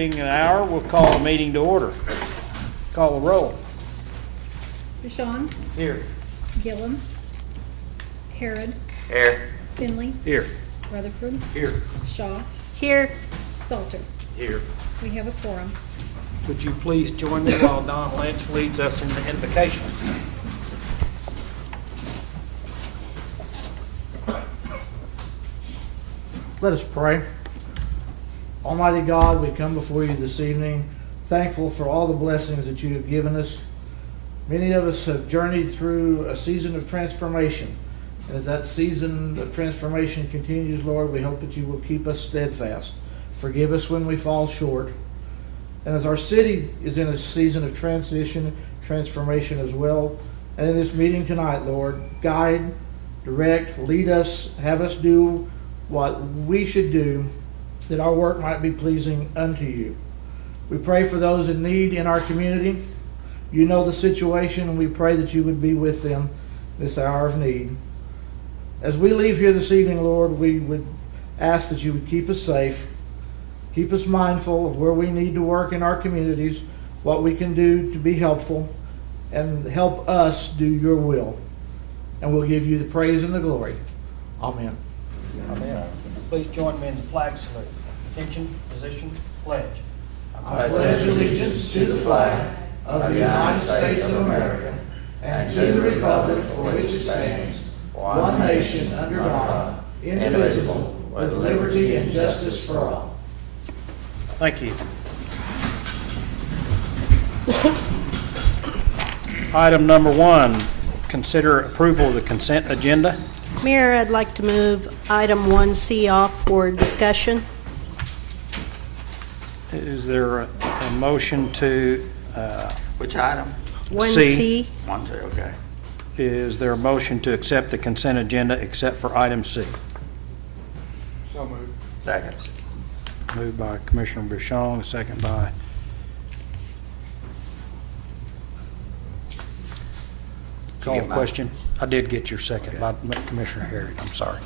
being an hour, we'll call the meeting to order. Call the roll. Deshawn, Here. Gillum, Harrod, Here. Finley, Here. Rutherford, Here. Shaw, Here. Salter. Here. We have a quorum. Would you please join me while Don Lynch leads us in the invocation? Let us pray. Almighty God, we come before you this evening, thankful for all the blessings that you have given us. Many of us have journeyed through a season of transformation. And as that season of transformation continues, Lord, we hope that you will keep us steadfast. Forgive us when we fall short. And as our city is in a season of transition, transformation as well, and in this meeting tonight, Lord, guide, direct, lead us, have us do what we should do, that our work might be pleasing unto you. We pray for those in need in our community. You know the situation, and we pray that you would be with them this hour of need. As we leave here this evening, Lord, we would ask that you would keep us safe, keep us mindful of where we need to work in our communities, what we can do to be helpful, and help us do your will. And we'll give you the praise and the glory. Amen. Amen. Please join me in the flag salute. Attention, position, pledge. I pledge allegiance to the flag of the United States of America and to the republic for which it stands, one nation under God, indivisible, with liberty and justice for all. Thank you. Item number 1, consider approval of the consent agenda. Mayor, I'd like to move item 1C off for discussion. Is there a motion to, Which item? 1C. 1, 2, okay. is there a motion to accept the consent agenda except for item C? So moved. Second. Moved by Commissioner Bushong, second by call get a mine? question. I did get your second by Commissioner Harrod. I'm sorry.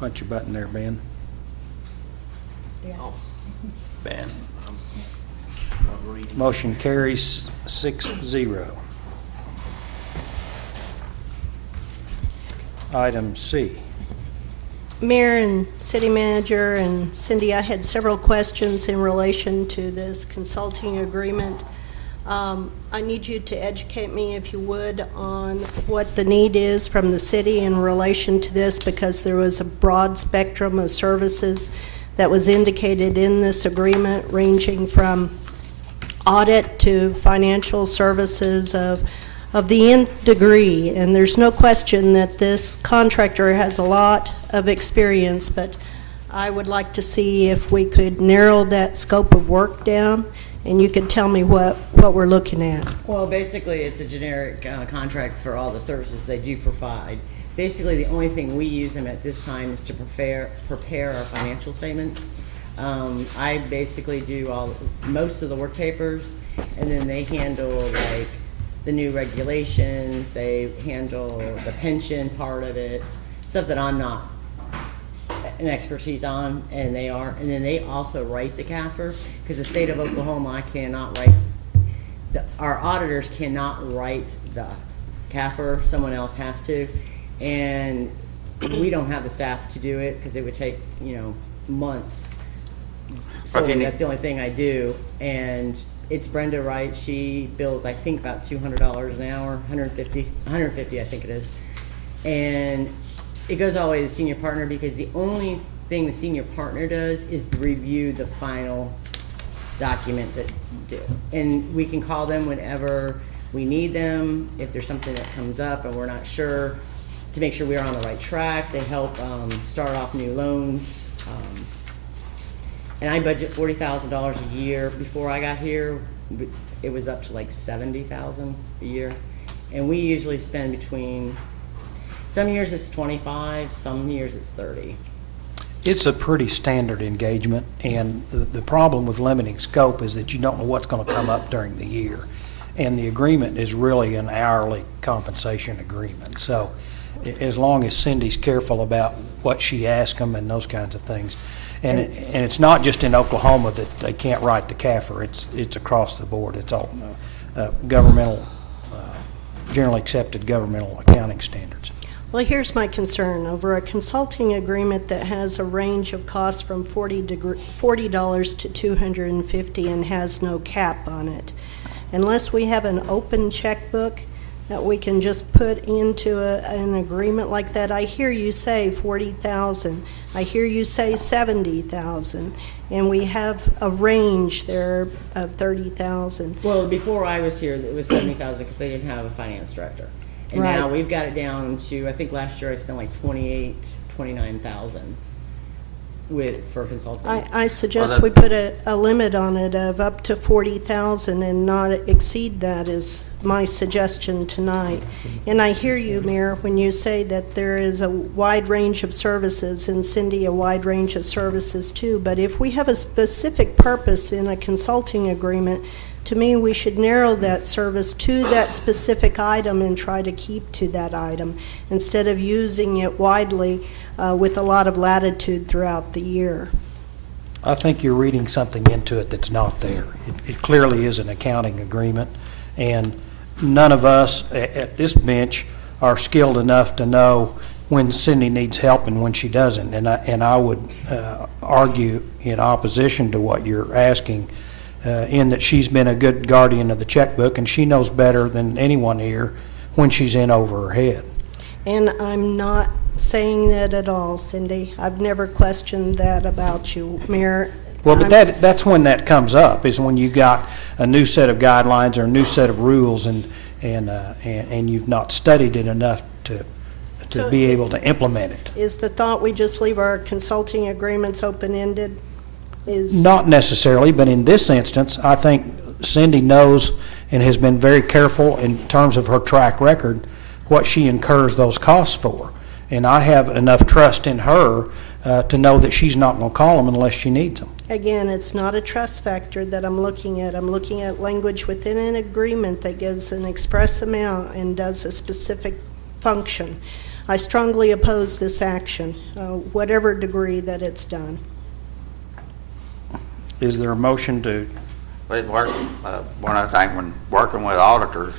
Punch your button there, Ben. Ben. Motion carries 6-0. Item C. Mayor and City Manager and Cindy, I had several questions in relation to this consulting agreement. I need you to educate me, if you would, on what the need is from the city in relation to this, because there was a broad spectrum of services that was indicated in this agreement, ranging from audit to financial services of the nth degree. And there's no question that this contractor has a lot of experience, but I would like to see if we could narrow that scope of work down, and you could tell me what we're looking at. Well, basically, it's a generic contract for all the services they do provide. Basically, the only thing we use them at this time is to prepare our financial statements. I basically do most of the work papers, and then they handle like the new regulations. They handle the pension part of it, stuff that I'm not an expertise on, and they are. And then they also write the CAFR, because the state of Oklahoma, I cannot write. Our auditors cannot write the CAFR. Someone else has to, and we don't have the staff to do it because it would take months. So that's the only thing I do, and it's Brenda Wright. She bills, I think, about $200 an hour, 150 I think it is, and it goes all the way to the senior partner, because the only thing the senior partner does is to review the final document that you do. And we can call them whenever we need them, if there's something that comes up and we're not sure, to make sure we're on the right track. They help start off new loans. And I budget $40,000 a year. Before I got here, it was up to like $70,000 a year. And we usually spend between, some years it's 25, some years it's 30. It's a pretty standard engagement, and the problem with limiting scope is that you don't know what's going to come up during the year. And the agreement is really an hourly compensation agreement. So as long as Cindy's careful about what she asks them and those kinds of things. And it's not just in Oklahoma that they can't write the CAFR. It's across the board. It's all governmental, generally accepted governmental accounting standards. Well, here's my concern. Over a consulting agreement that has a range of costs from $40 to $250 and has no cap on it, unless we have an open checkbook that we can just put into an agreement like that. I hear you say 40,000. I hear you say 70,000, and we have a range there of 30,000. Well, before I was here, it was 70,000 because they didn't have a finance director. And Right. now we've got it down to, I think last year I spent like 29,000 for consulting. I suggest Well, we put a limit on it of up to 40,000 and not exceed that is my suggestion tonight. And I hear you, Mayor, when you say that there is a wide range of services, and Cindy, a wide range of services too. But if we have a specific purpose in a consulting agreement, to me, we should narrow that service to that specific item and try to keep to that item instead of using it widely with a lot of latitude throughout the year. I think you're reading something into it that's not there. It clearly is an accounting agreement, and none of us at this bench are skilled enough to know when Cindy needs help and when she doesn't. And I would argue in opposition to what you're asking, in that she's been a good guardian of the checkbook, and she knows better than anyone here when she's in over her head. And I'm not saying that at all, Cindy. I've never questioned that about you, Mayor. Well, but that's when that comes up, is when you got a new set of guidelines or a new set of rules, and you've not studied it enough to So be able to implement it. Is the thought we just leave our consulting agreements open-ended? Not necessarily, but in this instance, I think Cindy knows and has been very careful in terms of her track record what she incurs those costs for. And I have enough trust in her to know that she's not going to call them unless she needs them. Again, it's not a trust factor that I'm looking at. I'm looking at language within an agreement that gives an express amount and does a specific function. I strongly oppose this action, whatever degree that it's done. Is there a motion to, It worked, one other thing, when working with auditors,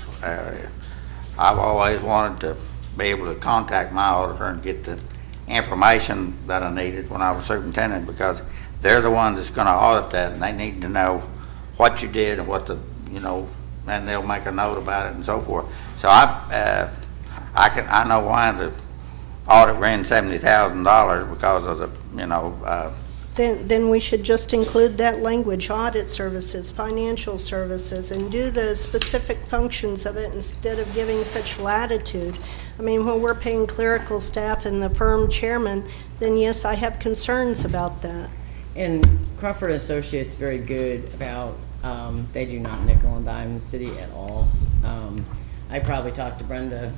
I've always wanted to be able to contact my auditor and get the information that I needed when I was superintendent, because they're the ones that's gonna audit that, and they need to know what you did and what the, and they'll make a note about it and so forth. So I know why the audit ran $70,000 because of the, Then we should just include that language, audit services, financial services, and do the specific functions of it instead of giving such latitude. I mean, when we're paying clerical staff and the firm chairman, then yes, I have concerns about that. And Crawford Associates very good about, they do not nickel and dime the city at all. I probably talked to Brenda,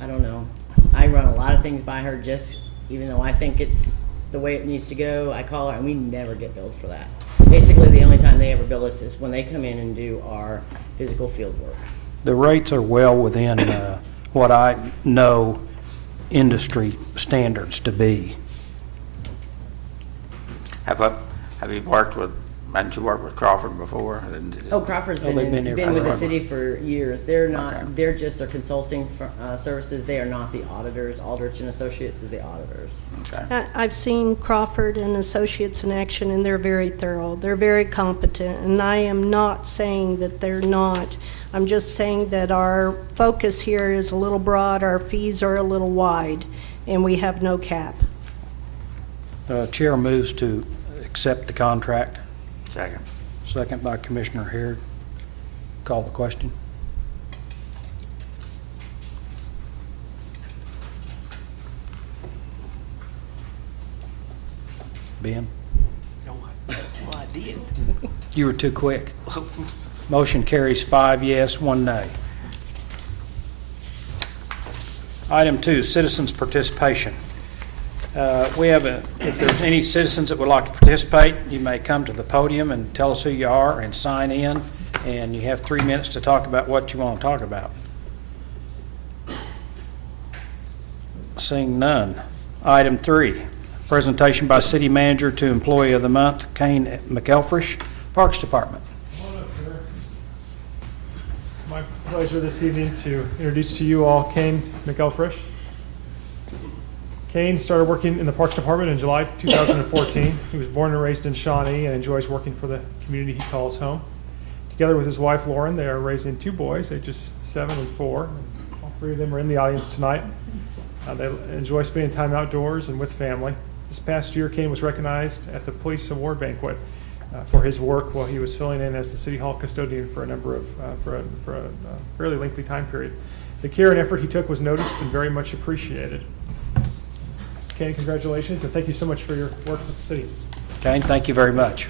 I don't know, I run a lot of things by her, just even though I think it's the way it needs to go, I call her and we never get billed for that. Basically, the only time they ever bill us is when they come in and do our physical field work. the rates are well within what I know industry standards to be. have you worked with, hadn't you worked with Crawford before? Oh, Crawford's Oh, they've been here been with the forever. city for years. They're not, Okay. they're just their consulting services. They are not the auditors. Aldrich and Associates is the auditors. Okay. I've seen Crawford and Associates in action, and they're very thorough. They're very competent, and I am not saying that they're not. I'm just saying that our focus here is a little broad, our fees are a little wide, and we have no cap. Chair moves to accept the contract. Second. Second by Commissioner Harrod. Call the question. Ben? No, I did. You were too quick. Motion carries 5 yes, 1 nay. Item 2, citizens' participation. If there's any citizens that would like to participate, you may come to the podium and tell us who you are and sign in, and you have 3 minutes to talk about what you want to talk about. Seeing none. Item 3, presentation by city manager to employee of the month, Kane McElfresh, Parks Department. Come on up, sir. It's my pleasure this evening to introduce to you all Kane McElfresh. Kane started working in the Parks Department in July 2014. He was born and raised in Shawnee and enjoys working for the community he calls home. Together with his wife Lauren, they are raising 2 boys, ages 7 and 4. All 3 of them are in the audience tonight. They enjoy spending time outdoors and with family. This past year, Kane was recognized at the Police Award Banquet for his work while he was filling in as the City Hall custodian for a fairly lengthy time period. The care and effort he took was noticed and very much appreciated. Kane, congratulations, and thank you so much for your work with the city. Kane, thank you very much.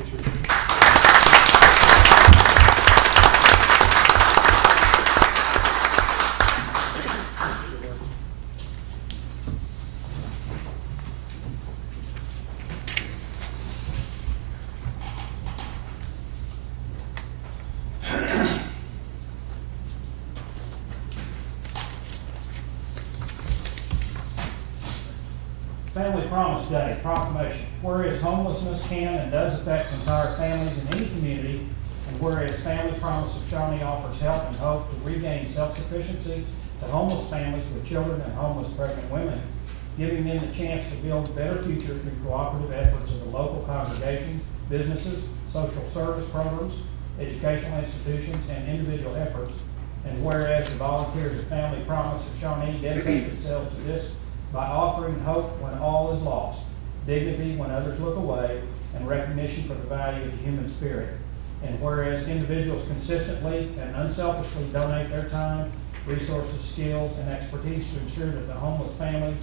Family Promise Day proclamation. Whereas homelessness can and does affect entire families in any community, and whereas Family Promise of Shawnee offers help and hope to regain self-sufficiency to homeless families with children and homeless pregnant women, giving them the chance to build a better future through cooperative efforts of the local congregations, businesses, social service programs, educational institutions, and individual efforts. And whereas the volunteers of Family Promise of Shawnee dedicate themselves to this by offering hope when all is lost, dignity when others look away, and recognition for the value of the human spirit. And whereas individuals consistently and unselfishly donate their time, resources, skills, and expertise to ensure that the homeless families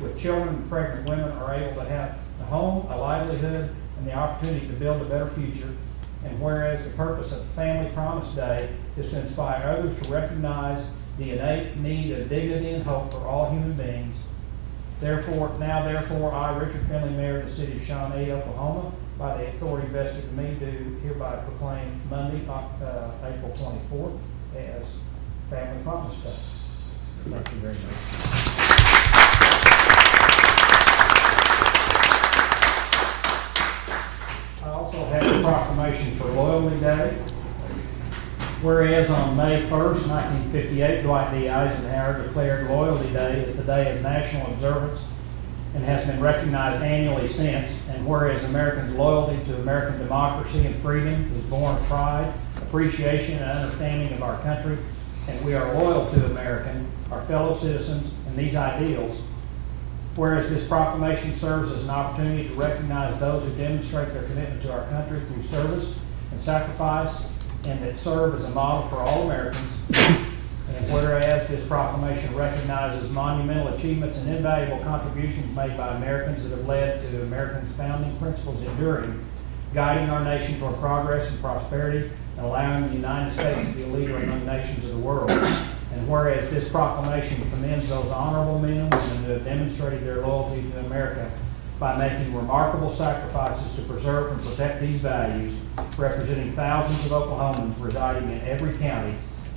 with children and pregnant women are able to have a home, a livelihood, and the opportunity to build a better future. And whereas the purpose of Family Promise Day is to inspire others to recognize the innate need of dignity and hope for all human beings. Therefore, I, Richard Finley, Mayor of the City of Shawnee, Oklahoma, by the authority vested in me, do hereby proclaim Monday, April 24th as Family Promise Day. Thank you very much. I also have a proclamation for Loyalty Day. Whereas on May 1st, 1958, Dwight D. Eisenhower declared Loyalty Day as the day of national observance and has been recognized annually since. And whereas Americans' loyalty to American democracy and freedom is born of pride, appreciation, and understanding of our country, and we are loyal to American, our fellow citizens, and these ideals. Whereas this proclamation serves as an opportunity to recognize those who demonstrate their commitment to our country through service and sacrifice, and that serve as a model for all Americans. And whereas this proclamation recognizes monumental achievements and invaluable contributions made by Americans that have led to Americans' founding principles enduring, guiding our nation toward progress and prosperity, and allowing the United States to be a leader among nations of the world. And whereas this proclamation commends those honorable men and women who have demonstrated their loyalty to America by making remarkable sacrifices to preserve and protect these values, representing thousands of Oklahomans residing in every county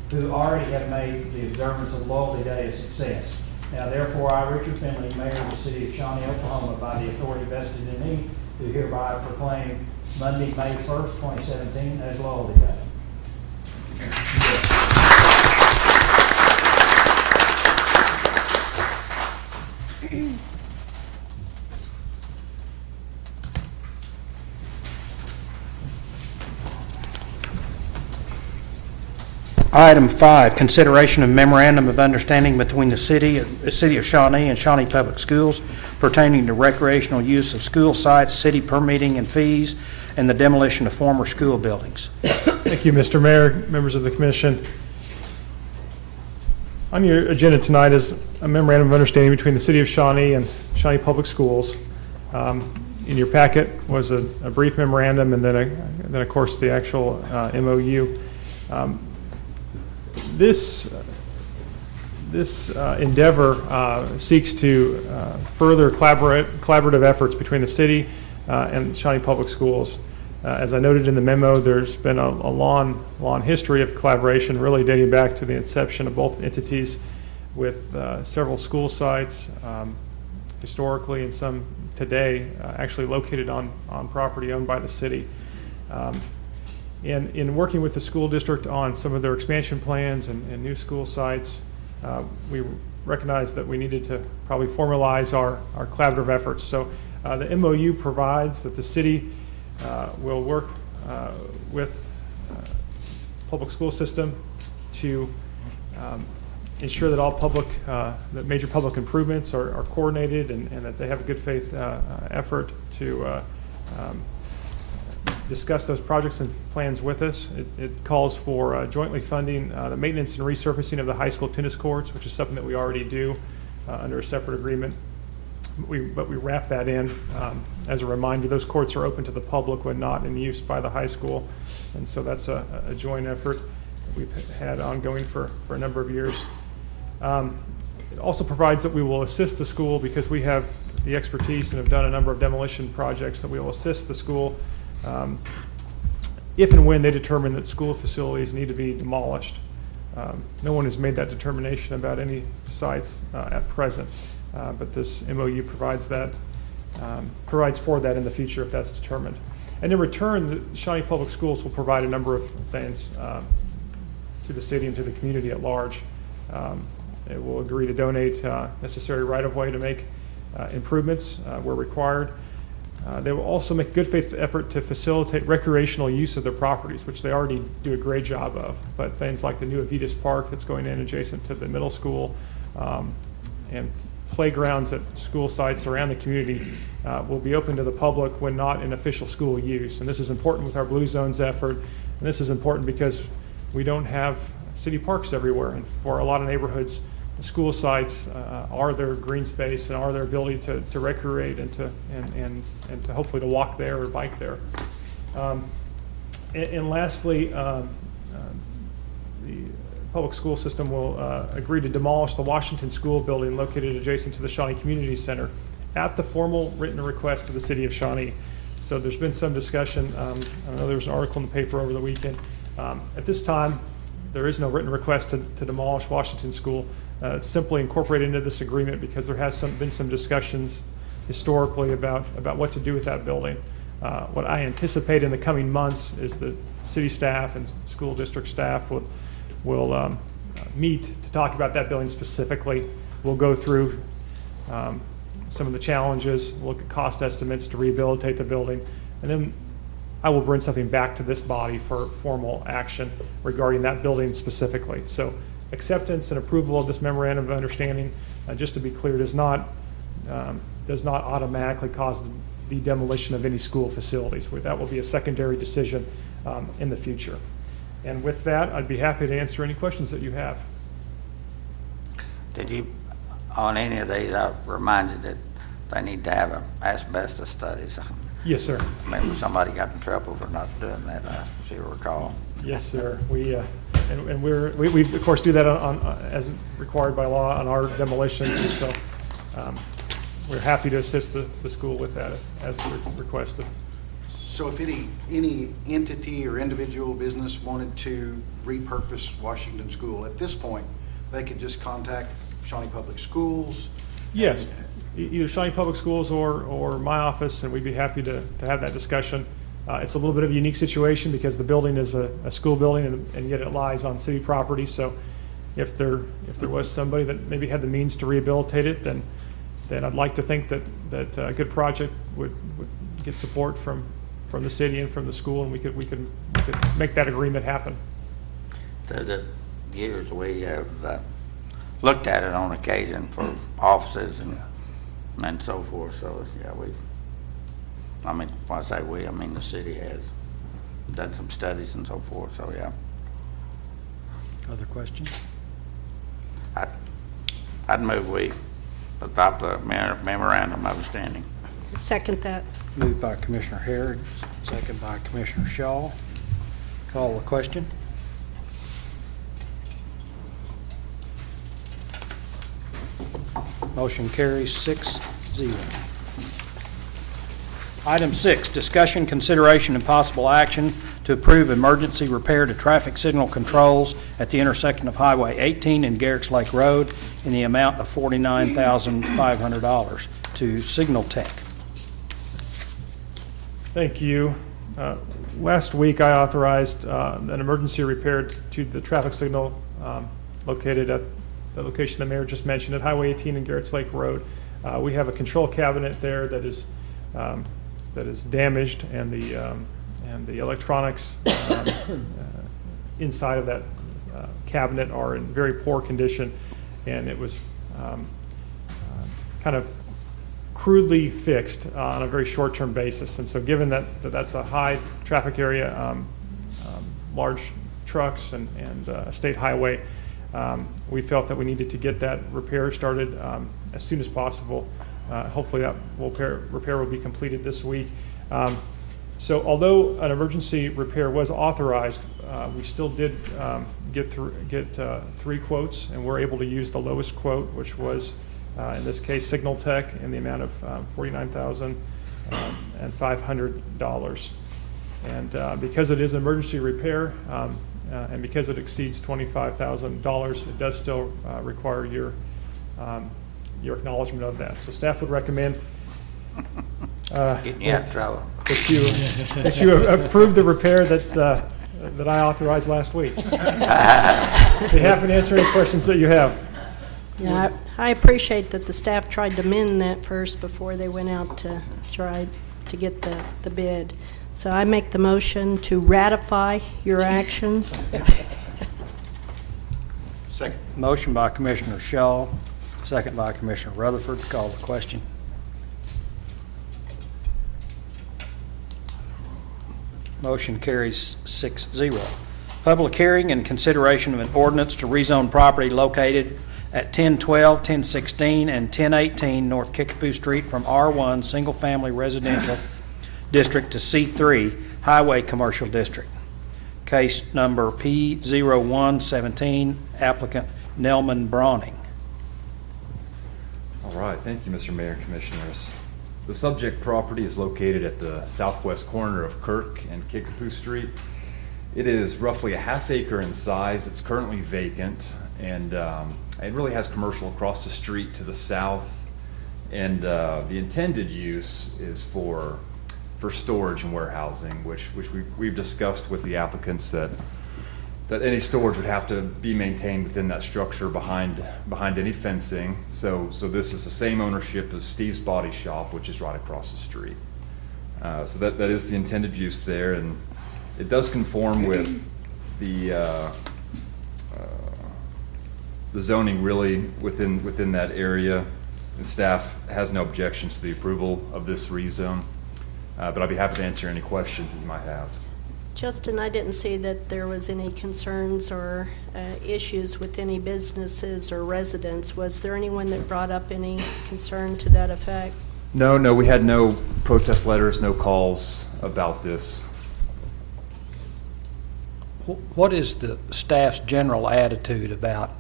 who already have made the observance of Loyalty Day a success. Now therefore, I, Richard Finley, Mayor of the City of Shawnee, Oklahoma, by the authority vested in me, do hereby proclaim Monday, May 1st, 2017 as Loyalty Day. Item 5, consideration of memorandum of understanding between the City of Shawnee and Shawnee Public Schools pertaining to recreational use of school sites, city permitting and fees, and the demolition of former school buildings. Thank you, Mr. Mayor, members of the commission. On your agenda tonight is a memorandum of understanding between the City of Shawnee and Shawnee Public Schools. In your packet was a brief memorandum and then of course the actual MOU. This endeavor seeks to further collaborative efforts between the city and Shawnee Public Schools. As I noted in the memo, there's been a long history of collaboration, really dating back to the inception of both entities with several school sites, historically and some today, actually located on property owned by the city. And in working with the school district on some of their expansion plans and new school sites, we recognized that we needed to probably formalize our collaborative efforts. So the MOU provides that the city will work with public school system to ensure that all that major public improvements are coordinated and that they have a good faith effort to discuss those projects and plans with us. It calls for jointly funding the maintenance and resurfacing of the high school tennis courts, which is something that we already do under a separate agreement. But we wrap that in as a reminder. Those courts are open to the public when not in use by the high school, and so that's a joint effort that we've had ongoing for a number of years. It also provides that we will assist the school because we have the expertise and have done a number of demolition projects, that we will assist the school if and when they determine that school facilities need to be demolished. No one has made that determination about any sites at present, but this MOU provides for that in the future if that's determined. And in return, the Shawnee Public Schools will provide a number of things to the city and to the community at large. It will agree to donate necessary right-of-way to make improvements where required. They will also make a good faith effort to facilitate recreational use of their properties, which they already do a great job of. But things like the new Avitas Park that's going in adjacent to the middle school, and playgrounds at school sites around the community will be open to the public when not in official school use. And this is important with our Blue Zones effort. And this is important because we don't have city parks everywhere. And for a lot of neighborhoods, the school sites are their green space and are their ability to recreate and to hopefully to walk there or bike there. And lastly, the public school system will agree to demolish the Washington School building located adjacent to the Shawnee Community Center at the formal written request of the city of Shawnee. So there's been some discussion. I know there was an article in the paper over the weekend. At this time, there is no written request to demolish Washington School. It's simply incorporated into this agreement because there has been some discussions historically about what to do with that building. What I anticipate in the coming months is that city staff and school district staff will meet to talk about that building specifically. We'll go through some of the challenges, look at cost estimates to rehabilitate the building, and then I will bring something back to this body for formal action regarding that building specifically. So acceptance and approval of this memorandum of understanding, just to be clear, does not automatically cause the demolition of any school facilities. That will be a secondary decision in the future. And with that, I'd be happy to answer any questions that you have. Did you, on any of these, I remind you that they need to have asbestos studies. Yes, sir. Maybe somebody got in trouble for not doing that, if you recall. Yes, sir. We of course do that on as required by law on our demolitions. So we're happy to assist the school with that as requested. So if any entity or individual business wanted to repurpose Washington School at this point, they could just contact Shawnee Public Schools? Yes, either Shawnee Public Schools or my office, and we'd be happy to have that discussion. It's a little bit of a unique situation because the building is a school building and yet it lies on city property. So if there was somebody that maybe had the means to rehabilitate it, then I'd like to think that a good project would get support from the city and from the school, and we could make that agreement happen. The years we have looked at it on occasion for offices and so forth. So yeah, I mean, when I say we, I mean the city has done some studies and so forth. So yeah. Other questions? I'd move we adopt the memorandum of understanding. Second that. Moved by Commissioner Harrod, second by Commissioner Shaw. Call the question. Motion carries 6-0. Item 6, discussion, consideration, and possible action to approve emergency repair to traffic signal controls at the intersection of Highway 18 and Garrett's Lake Road in the amount of $49,500. to Signal Tech. Thank you. Last week, I authorized an emergency repair to the traffic signal located at the location the mayor just mentioned at Highway 18 and Garrett's Lake Road. We have a control cabinet there that is damaged, and the electronics inside of that cabinet are in very poor condition, and it was kind of crudely fixed on a very short-term basis. And so given that that's a high traffic area, large trucks and a state highway, we felt that we needed to get that repair started as soon as possible. Hopefully that repair will be completed this week. So although an emergency repair was authorized, we still did get 3 quotes, and we're able to use the lowest quote, which was in this case Signal Tech, in the amount of $49,500. And because it is an emergency repair, and because it exceeds $25,000, it does still require your acknowledgement of that. So staff would recommend Getting you out of trouble. that you approve the repair that I authorized last week. Be happy to answer any questions that you have. Yeah, I appreciate that the staff tried to mend that first before they went out to try to get the bid. So I make the motion to ratify your actions. Second. Motion by Commissioner Shaw, second by Commissioner Rutherford. Call the question. Motion carries 6-0. Public hearing and consideration of an ordinance to rezone property located at 1012, 1016, and 1018 North Kickapoo Street from R1 Single Family Residential District to C3 Highway Commercial District. Case number P0117, applicant Nelman Brawning. All right, thank you, Mr. Mayor and Commissioners. The subject property is located at the southwest corner of Kirk and Kickapoo Street. It is roughly a ½ acre in size. It's currently vacant, and it really has commercial across the street to the south. And the intended use is for storage and warehousing, which we've discussed with the applicants that any storage would have to be maintained within that structure behind any fencing. So this is the same ownership as Steve's Body Shop, which is right across the street. So that is the intended use there, and it does conform with the zoning really within that area. And staff has no objections to the approval of this rezone, but I'd be happy to answer any questions that you might have. Justin, I didn't see that there was any concerns or issues with any businesses or residents. Was there anyone that brought up any concern to that effect? No, we had no protest letters, no calls about this. What is the staff's general attitude about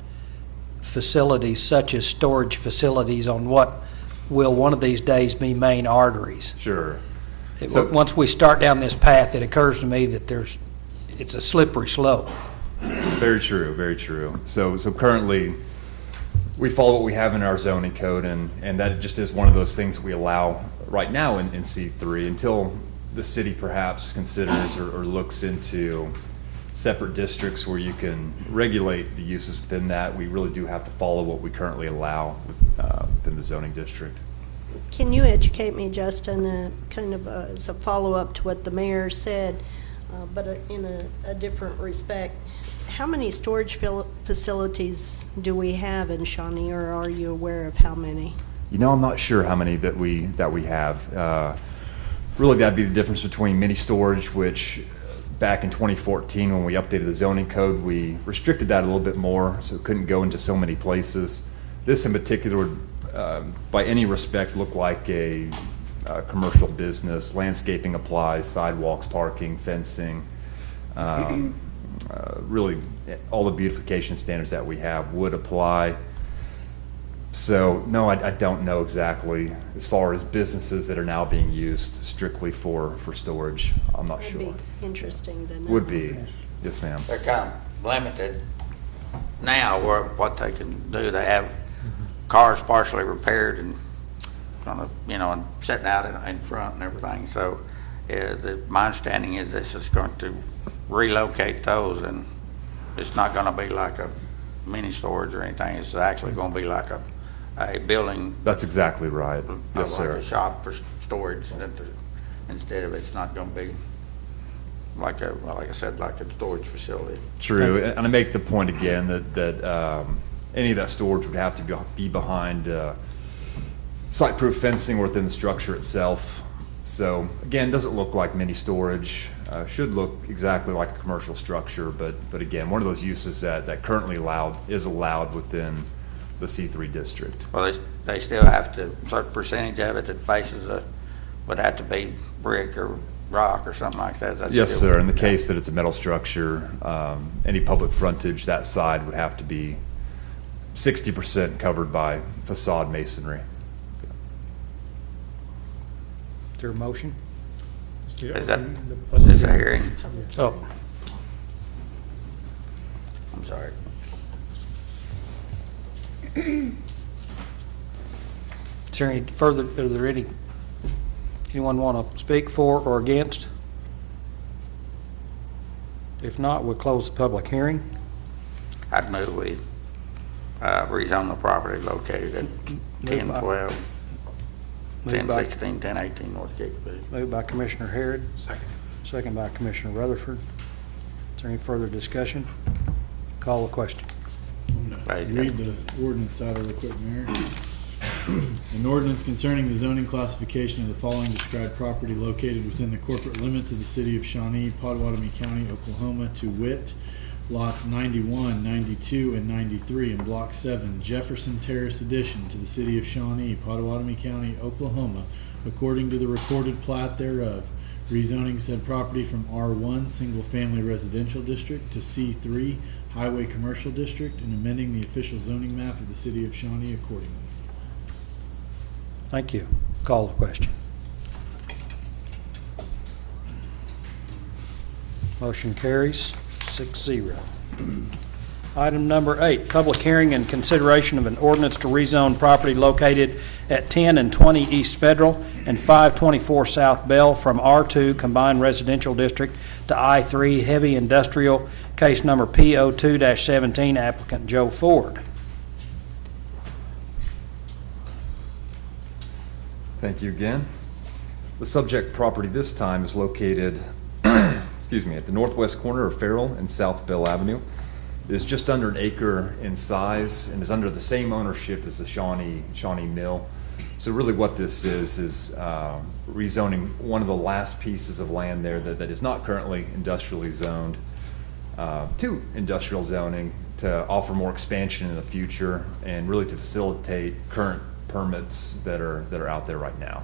facilities such as storage facilities on what will one of these days be main arteries? Sure. Once we start down this path, it occurs to me that it's a slippery slope. Very true, very true. So currently, we follow what we have in our zoning code, and that just is one of those things that we allow right now in C3 until the city perhaps considers or looks into separate districts where you can regulate the uses within that. We really do have to follow what we currently allow within the zoning district. Can you educate me, Justin, kind of as a follow-up to what the mayor said, but in a different respect? How many storage facilities do we have in Shawnee, or are you aware of how many? You know, I'm not sure how many that we have. Really, that'd be the difference between mini storage, which back in 2014, when we updated the zoning code, we restricted that a little bit more, so it couldn't go into so many places. This in particular would, by any respect, look like a commercial business. Landscaping applies, sidewalks, parking, fencing. Really, all the beautification standards that we have would apply. So, no, I don't know exactly as far as businesses that are now being used strictly for storage. I'm not sure. Would be interesting to know. Would be, yes, ma'am. They're kind of limited now where what they can do. They have cars partially repaired and gonna, you know, and sitting out in front and everything. So, my understanding is this is going to relocate those, and it's not gonna be like a mini storage or anything. It's actually gonna be like a building. That's exactly right. Yes, Like sir. a shop for storage, instead of it's not gonna be like like I said, like a storage facility. True, and I make the point again that any of that storage would have to be behind site-proof fencing within the structure itself. So again, doesn't look like mini storage. Should look exactly like a commercial structure, but again, one of those uses that currently is allowed within the C3 district. Well, they still have to, a certain percentage of it that faces would have to be brick or rock or something like that. That's Yes, still- sir. In the case that it's a metal structure, any public frontage, that side would have to be 60% covered by facade masonry. Is there a motion? Is this a hearing? Oh, I'm sorry. is there any further, are there anyone want to speak for or against? If not, we'll close the public hearing. I'd move we rezone the property located at 1012, Moved 1016, 1018 North Kickapoo. Moved by Commissioner Harrod, Second. second by Commissioner Rutherford. Is there any further discussion? Call the question. Read the ordinance title real quick, Mayor. An ordinance concerning the zoning classification of the following described property located within the corporate limits of the city of Shawnee, Potawatomi County, Oklahoma, to wit, lots 91, 92, and 93 in Block 7, Jefferson Terrace addition to the city of Shawnee, Potawatomi County, Oklahoma, according to the recorded plat thereof, rezoning said property from R1 Single Family Residential District to C3 Highway Commercial District, and amending the official zoning map of the city of Shawnee accordingly. Thank you. Call the question. Motion carries 6-0. Item number 8, public hearing and consideration of an ordinance to rezone property located at 10 and 20 East Federal and 524 South Bell from R2 Combined Residential District to I3 Heavy Industrial, case number P02-17, applicant Joe Ford. Thank you again. The subject property this time is located, excuse me, at the northwest corner of Farrell and South Bell Avenue. It is just under an acre in size and is under the same ownership as the Shawnee Mill. So really what this is rezoning one of the last pieces of land there that is not currently industrially zoned to industrial zoning to offer more expansion in the future and really to facilitate current permits that are out there right now.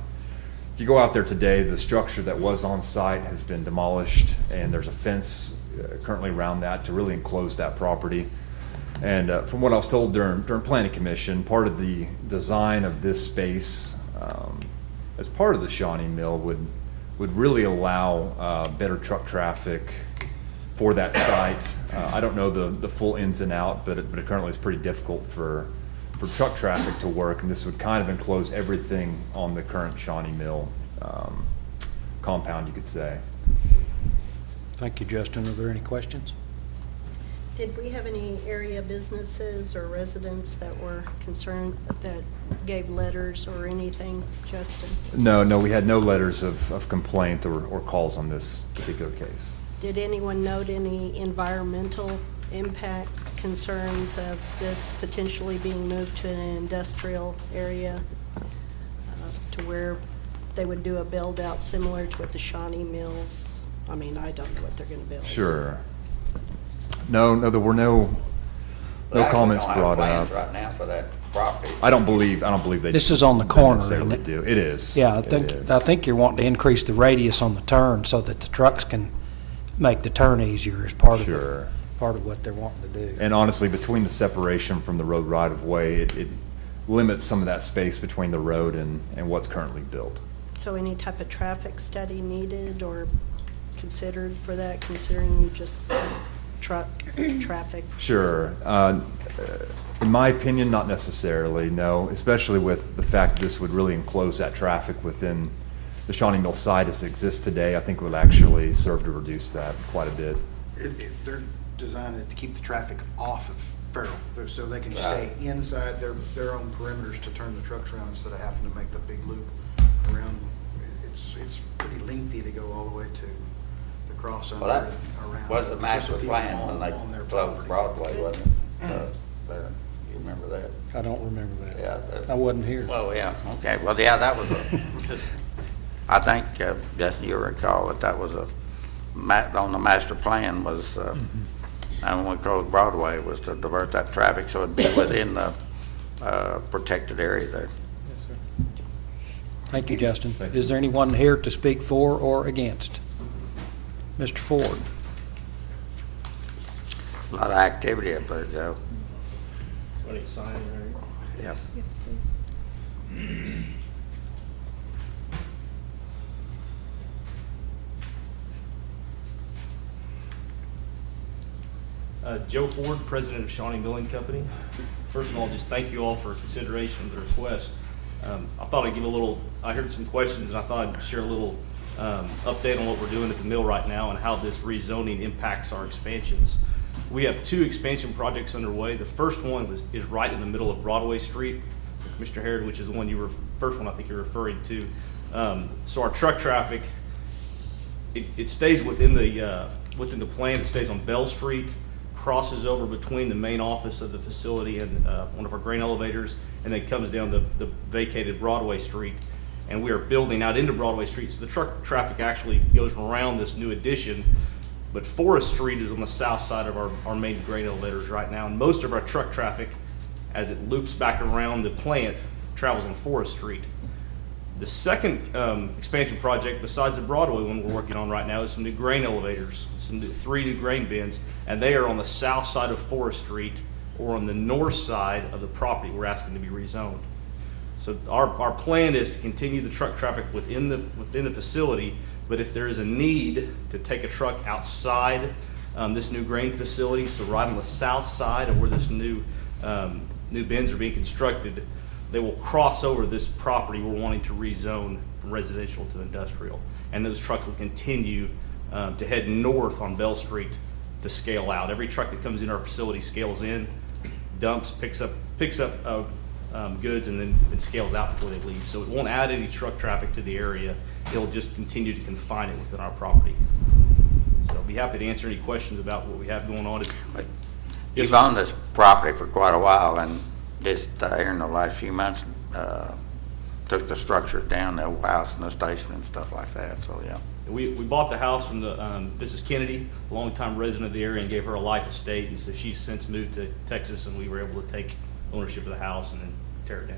If you go out there today, the structure that was on site has been demolished, and there's a fence currently around that to really enclose that property. And from what I was told during Planning Commission, part of the design of this space as part of the Shawnee Mill would really allow better truck traffic for that site. I don't know the full ins and out, but it currently is pretty difficult for truck traffic to work, and this would kind of enclose everything on the current Shawnee Mill compound, you could say. Thank you, Justin. Are there any questions? Did we have any area businesses or residents that were concerned, that gave letters or anything, Justin? No, we had no letters of complaint or calls on this particular case. Did anyone note any environmental impact concerns of this potentially being moved to an industrial area to where they would do a build-out similar to what the Shawnee Mills? I mean, I don't know what they're gonna build. Sure. No, there were no comments brought They up. actually don't have plans right now for that property. I don't believe they. This is on the corner, necessarily isn't it? do. It is. Yeah, It is. I think you're wanting to increase the radius on the turn so that the trucks can make the turn easier as part of Sure. part of what they're wanting to do. And honestly, between the separation from the road right of way, it limits some of that space between the road and what's currently built. So any type of traffic study needed or considered for that, considering you just truck traffic? Sure. In my opinion, not necessarily, no, especially with the fact that this would really enclose that traffic within the Shawnee Mill site as it exists today. I think it would actually serve to reduce that quite a bit. They're designed to keep the traffic off of Farrell, so they can stay inside their own perimeters to turn the trucks around instead of having to make the big loop around. It's pretty lengthy to go all the way to the cross under Well, and that around. was the master Just to keep plan them when they on their closed property. Broadway, wasn't it? There, you remember that? I don't remember that. Yeah. I wasn't here. Well, yeah, okay, well, yeah, that was I think, Justin, you recall that was on the master plan was, and when we closed Broadway, was to divert that traffic so it'd be within the protected area there. Yes, sir. Thank you, Justin. Thank Is there anyone here to speak for or against? Mr. Ford? A lot of activity up there, Joe. What sign, right? Yes. Yes, please. Joe Ford, president of Shawnee Milling Company. First of all, just thank you all for consideration of the request. I thought I'd give a little, I heard some questions and I thought I'd share a little update on what we're doing at the mill right now and how this rezoning impacts our expansions. We have 2 expansion projects underway. The first one is right in the middle of Broadway Street, Mr. Harrod, which is the one first one I think you're referring to. So our truck traffic, it stays within the plan. It stays on Bell Street, crosses over between the main office of the facility and one of our grain elevators, and then comes down the vacated Broadway Street. And we are building out into Broadway Street, so the truck traffic actually goes around this new addition. But Forest Street is on the south side of our main grain elevators right now, and most of our truck traffic, as it loops back around the plant, travels on Forest Street. The second expansion project, besides the Broadway one we're working on right now, is some new grain elevators, 3 new grain bins, and they are on the south side of Forest Street or on the north side of the property we're asking to be rezoned. So our plan is to continue the truck traffic within the facility, but if there is a need to take a truck outside this new grain facility, so right on the south side of where this new bins are being constructed, they will cross over this property we're wanting to rezone from residential to industrial. And those trucks will continue to head north on Bell Street to scale out. Every truck that comes into our facility scales in, dumps, picks up goods, and then it scales out before they leave. So it won't add any truck traffic to the area. It'll just continue to confine it within our property. So I'll be happy to answer any questions about what we have going on. You've owned this property for quite a while, and just here in the last few months, took the structures down, the house and the station and stuff like that, so yeah. We bought the house from Mrs. Kennedy, a longtime resident of the area, and gave her a life estate, and so she's since moved to Texas, and we were able to take ownership of the house and then tear it down.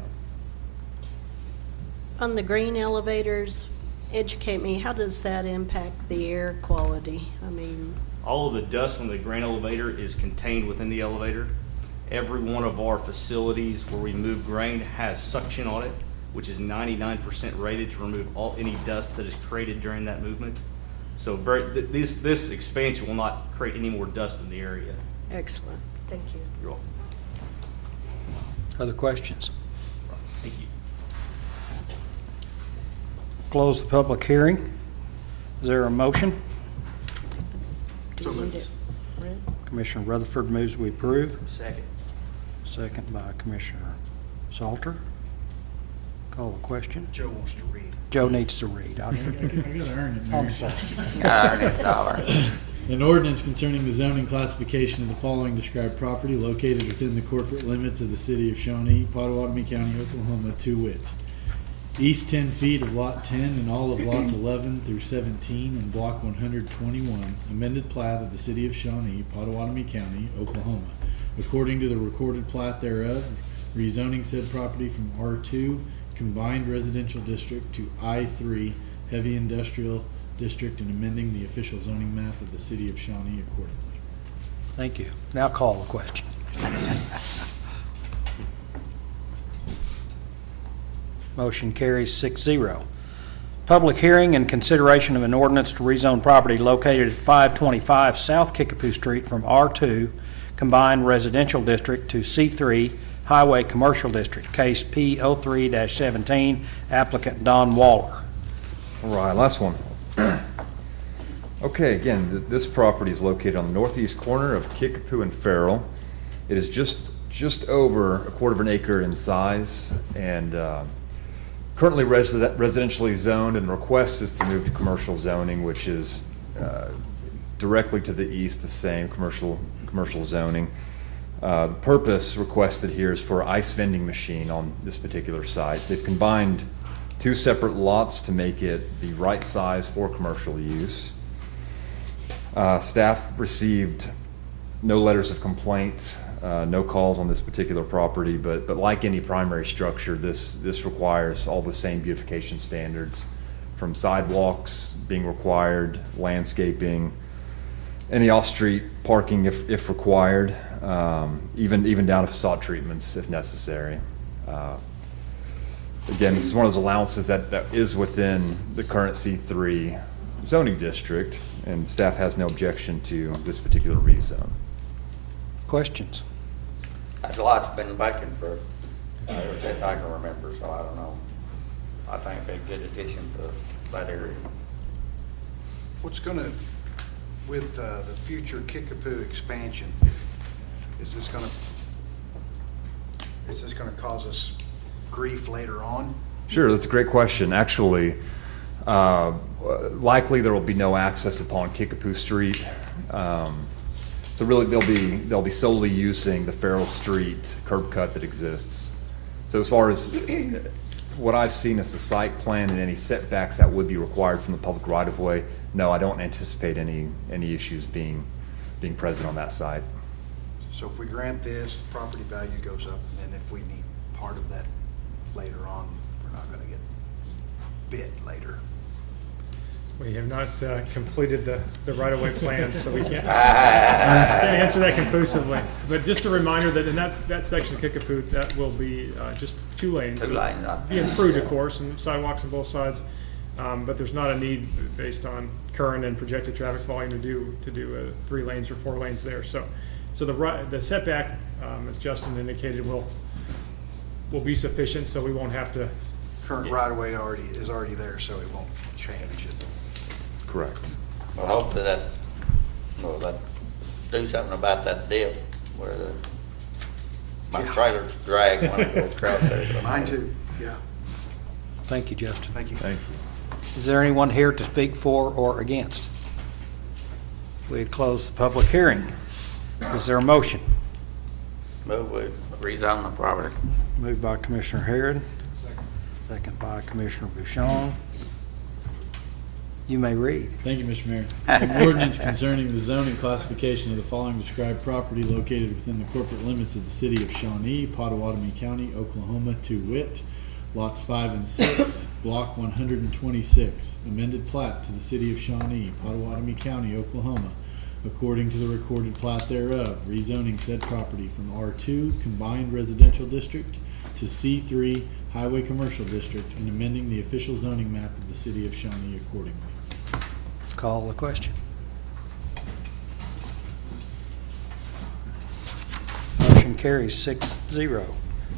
On the grain elevators, educate me, how does that impact the air quality? I mean, All of the dust from the grain elevator is contained within the elevator. Every one of our facilities where we move grain has suction on it, which is 99% rated to remove any dust that is created during that movement. So this expansion will not create any more dust in the area. excellent, thank you. You're welcome. Other questions? Thank you. Close the public hearing. Is there a motion? Do So we need moved. it read? Commissioner Rutherford moves we approve. Second. Second by Commissioner Salter. Call the question. Joe wants to read. Joe needs to read. I gotta earn it, I'm Mayor. sorry. $1 An ordinance concerning the zoning classification of the following described property located within the corporate limits of the city of Shawnee, Pottawatomie County, Oklahoma, to wit: east 10 feet of lot 10 and all of lots 11 through 17 in block 121, amended plat of the city of Shawnee, Pottawatomie County, Oklahoma, according to the recorded plat thereof, rezoning said property from R2 combined residential district to I3 heavy industrial district and amending the official zoning map of the city of Shawnee accordingly. Thank you. Now call the question. Motion carries 6-0. Public hearing and consideration of an ordinance to rezone property located at 525 South Kickapoo Street from R2 Combined Residential District to C3 Highway Commercial District, case P03-17, applicant Don Waller. All right, last one. Okay, again, this property is located on the northeast corner of Kickapoo and Farrell. It is just over a quarter of an acre in size and currently residentially zoned, and request is to move to commercial zoning, which is directly to the east, the same commercial zoning. The purpose requested here is for ice vending machine on this particular site. They've combined two separate lots to make it the right size for commercial use. Staff received no letters of complaint, no calls on this particular property, but like any primary structure, this requires all the same beautification standards, from sidewalks being required, landscaping, any off-street parking if required, even down to facade treatments if necessary. Again, this is one of those allowances that is within the current C3 zoning district, and staff has no objection to this particular rezone. Questions? That lot's been vacant for, ever since I can remember, so I don't know. I think it'd be a good addition to that area. What's gonna, with the future Kickapoo expansion, is this gonna cause us grief later on? Sure, that's a great question. Actually, likely there will be no access upon Kickapoo Street. So really, they'll be solely using the Farrell Street curb cut that exists. So as far as what I've seen as the site plan and any setbacks that would be required from the public right-of-way, no, I don't anticipate any issues being present on that site. So if we grant this, property value goes up, and then if we need part of that later on, we're not gonna get bit later. We have not completed the right-of-way plans, so we can't answer that conclusively. But just a reminder that in that section of Kickapoo, that will be just 2 lanes. 2 lanes, Be improved, of course, and sidewalks on both sides. But there's not a need based on current and projected traffic volume to do 3 lanes or 4 lanes there. So the setback, as Justin indicated, will be sufficient, so we won't have to. Current right-of-way is already there, so it won't change it. Correct. Well, hopefully that do something about that dip where my trailer's drag when I go across there. Mine too, yeah. Thank you, Justin. Thank you. Thank you. Is there anyone here to speak for or against? We close the public hearing. Is there a motion? Move with rezone the property. Moved by Commissioner Harrod. Second by Commissioner Buchon. You may read. Thank you, Mr. Mayor. An ordinance concerning the zoning classification of the following described property located within the corporate limits of the city of Shawnee, Pottawatomie County, Oklahoma, to wit, lots 5 and 6, block 126, amended plat to the city of Shawnee, Pottawatomie County, Oklahoma, according to the recorded plat thereof, rezoning said property from R2 Combined Residential District to C3 Highway Commercial District, and amending the official zoning map of the city of Shawnee accordingly. Call the question. Motion carries 6-0.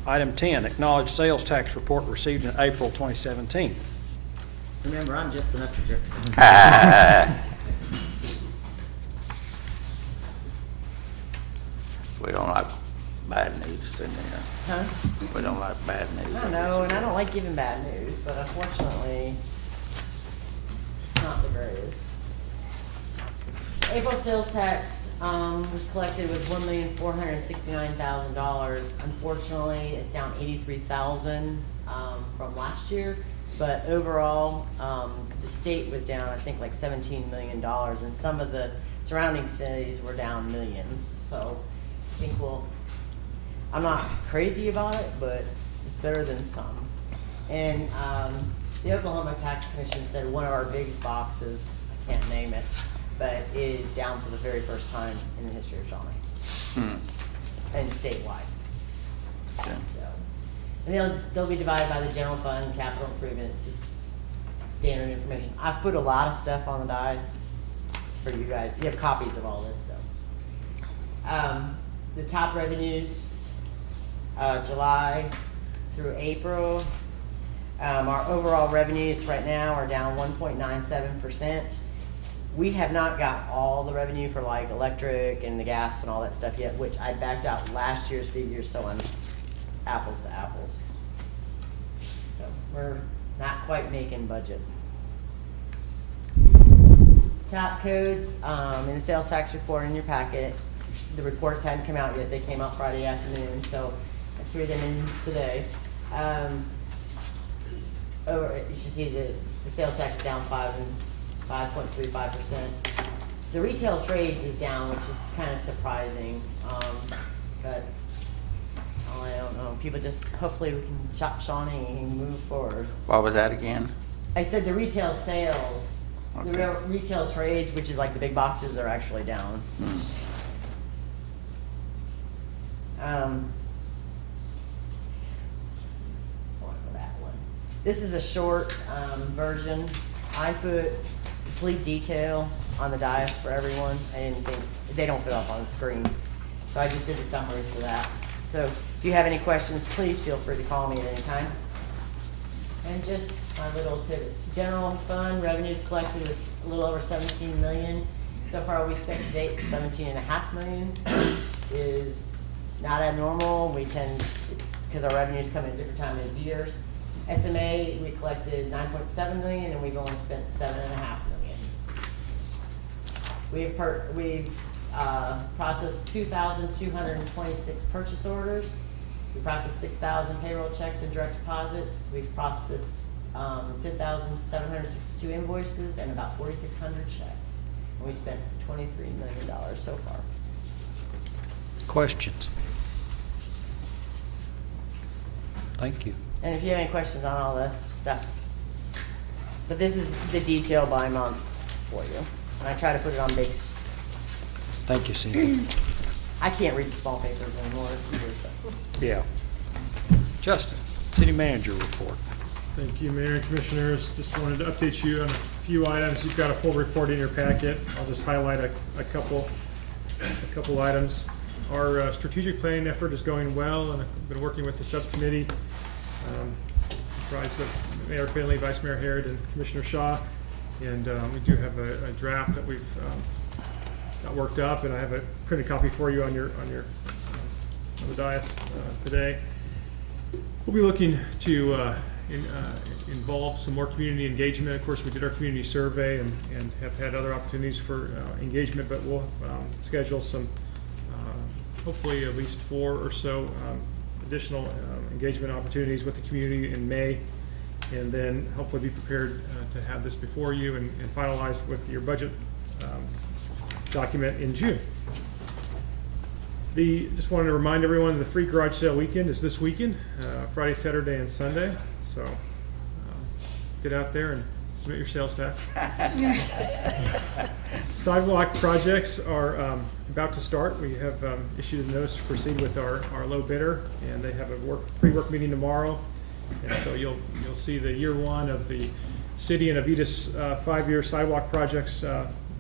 Item 10, acknowledge sales tax report received in April 2017. Remember, I'm just the messenger. We don't like bad news in there. Huh? We don't like bad news. I know, and I don't like giving bad news, but unfortunately, it's not the greatest. April sales tax, was collected with $1,469,000. Unfortunately, it's down $83,000, from last year, but overall, the state was down, I think, like $17 million, and some of the surrounding cities were down millions, so I think I'm not crazy about it, but it's better than some. And the Oklahoma Tax Commission said one of our big boxes, I can't name it, but is down for the very first time in the history of Shawnee. And statewide. Okay. So, and they'll be divided by the general fund, capital improvement, it's just standard information. I've put a lot of stuff on the dice. It's for you guys. You have copies of all this, so. The top revenues, July through April. Our overall revenues right now are down 1.97%. We have not got all the revenue for like electric and the gas and all that stuff yet, which I backed out last year's figures, so I'm apples to apples. So we're not quite making budget. Top codes, in the sales tax report in your packet. The reports hadn't come out yet. They came out Friday afternoon, so I threw them in today. You should see the sales tax is down 5.35%. The retail trades is down, which is kind of surprising, but I don't know. People just, hopefully we can shop Shawnee and move forward. What was that again? I said the retail sales, Okay. the retail trades, which is like the big boxes, are actually down. This is a short version. I put complete detail on the diets for everyone. I didn't think, they don't fit up on the screen. So I just did the summaries for that. So if you have any questions, please feel free to call me at any time. And just my little tip, general fund revenues collected is a little over 17 million. So far we spent to date 17.5 million, which is not abnormal. We tend, because our revenues come at a different time of years. SMA, we collected 9.7 million and we've only spent 7.5 million. We've processed 2,226 purchase orders. We processed 6,000 payroll checks and direct deposits. We've processed 10,762 invoices and about 4,600 checks. And we spent $23 million so far. Questions? Thank you. And if you have any questions on all the stuff. But this is the detail by month for you. And I try to put it on big. Thank you, Cindy. I can't read the small papers anymore either, so. Yeah. Justin, city manager report. Thank you, Mayor and Commissioners. Just wanted to update you on a few items. You've got a full report in your packet. I'll just highlight a couple items. Our strategic planning effort is going well, and I've been working with the subcommittee, comprised with Mayor Finley, Vice Mayor Harrod, and Commissioner Shaw. And we do have a draft that we've got worked up, and I have a printed copy for you on the dais today. We'll be looking to involve some more community engagement. Of course, we did our community survey and have had other opportunities for engagement, but we'll schedule some, hopefully at least 4 or so additional engagement opportunities with the community in May, and then hopefully be prepared to have this before you and finalized with your budget document in June. Just wanted to remind everyone the free garage sale weekend is this weekend, Friday, Saturday, and Sunday. So get out there and submit your sales tax. Sidewalk projects are about to start. We have issued a notice to proceed with our low bidder, and they have a pre-work meeting tomorrow. And so you'll see the year 1 of the city and Avitas 5-year sidewalk projects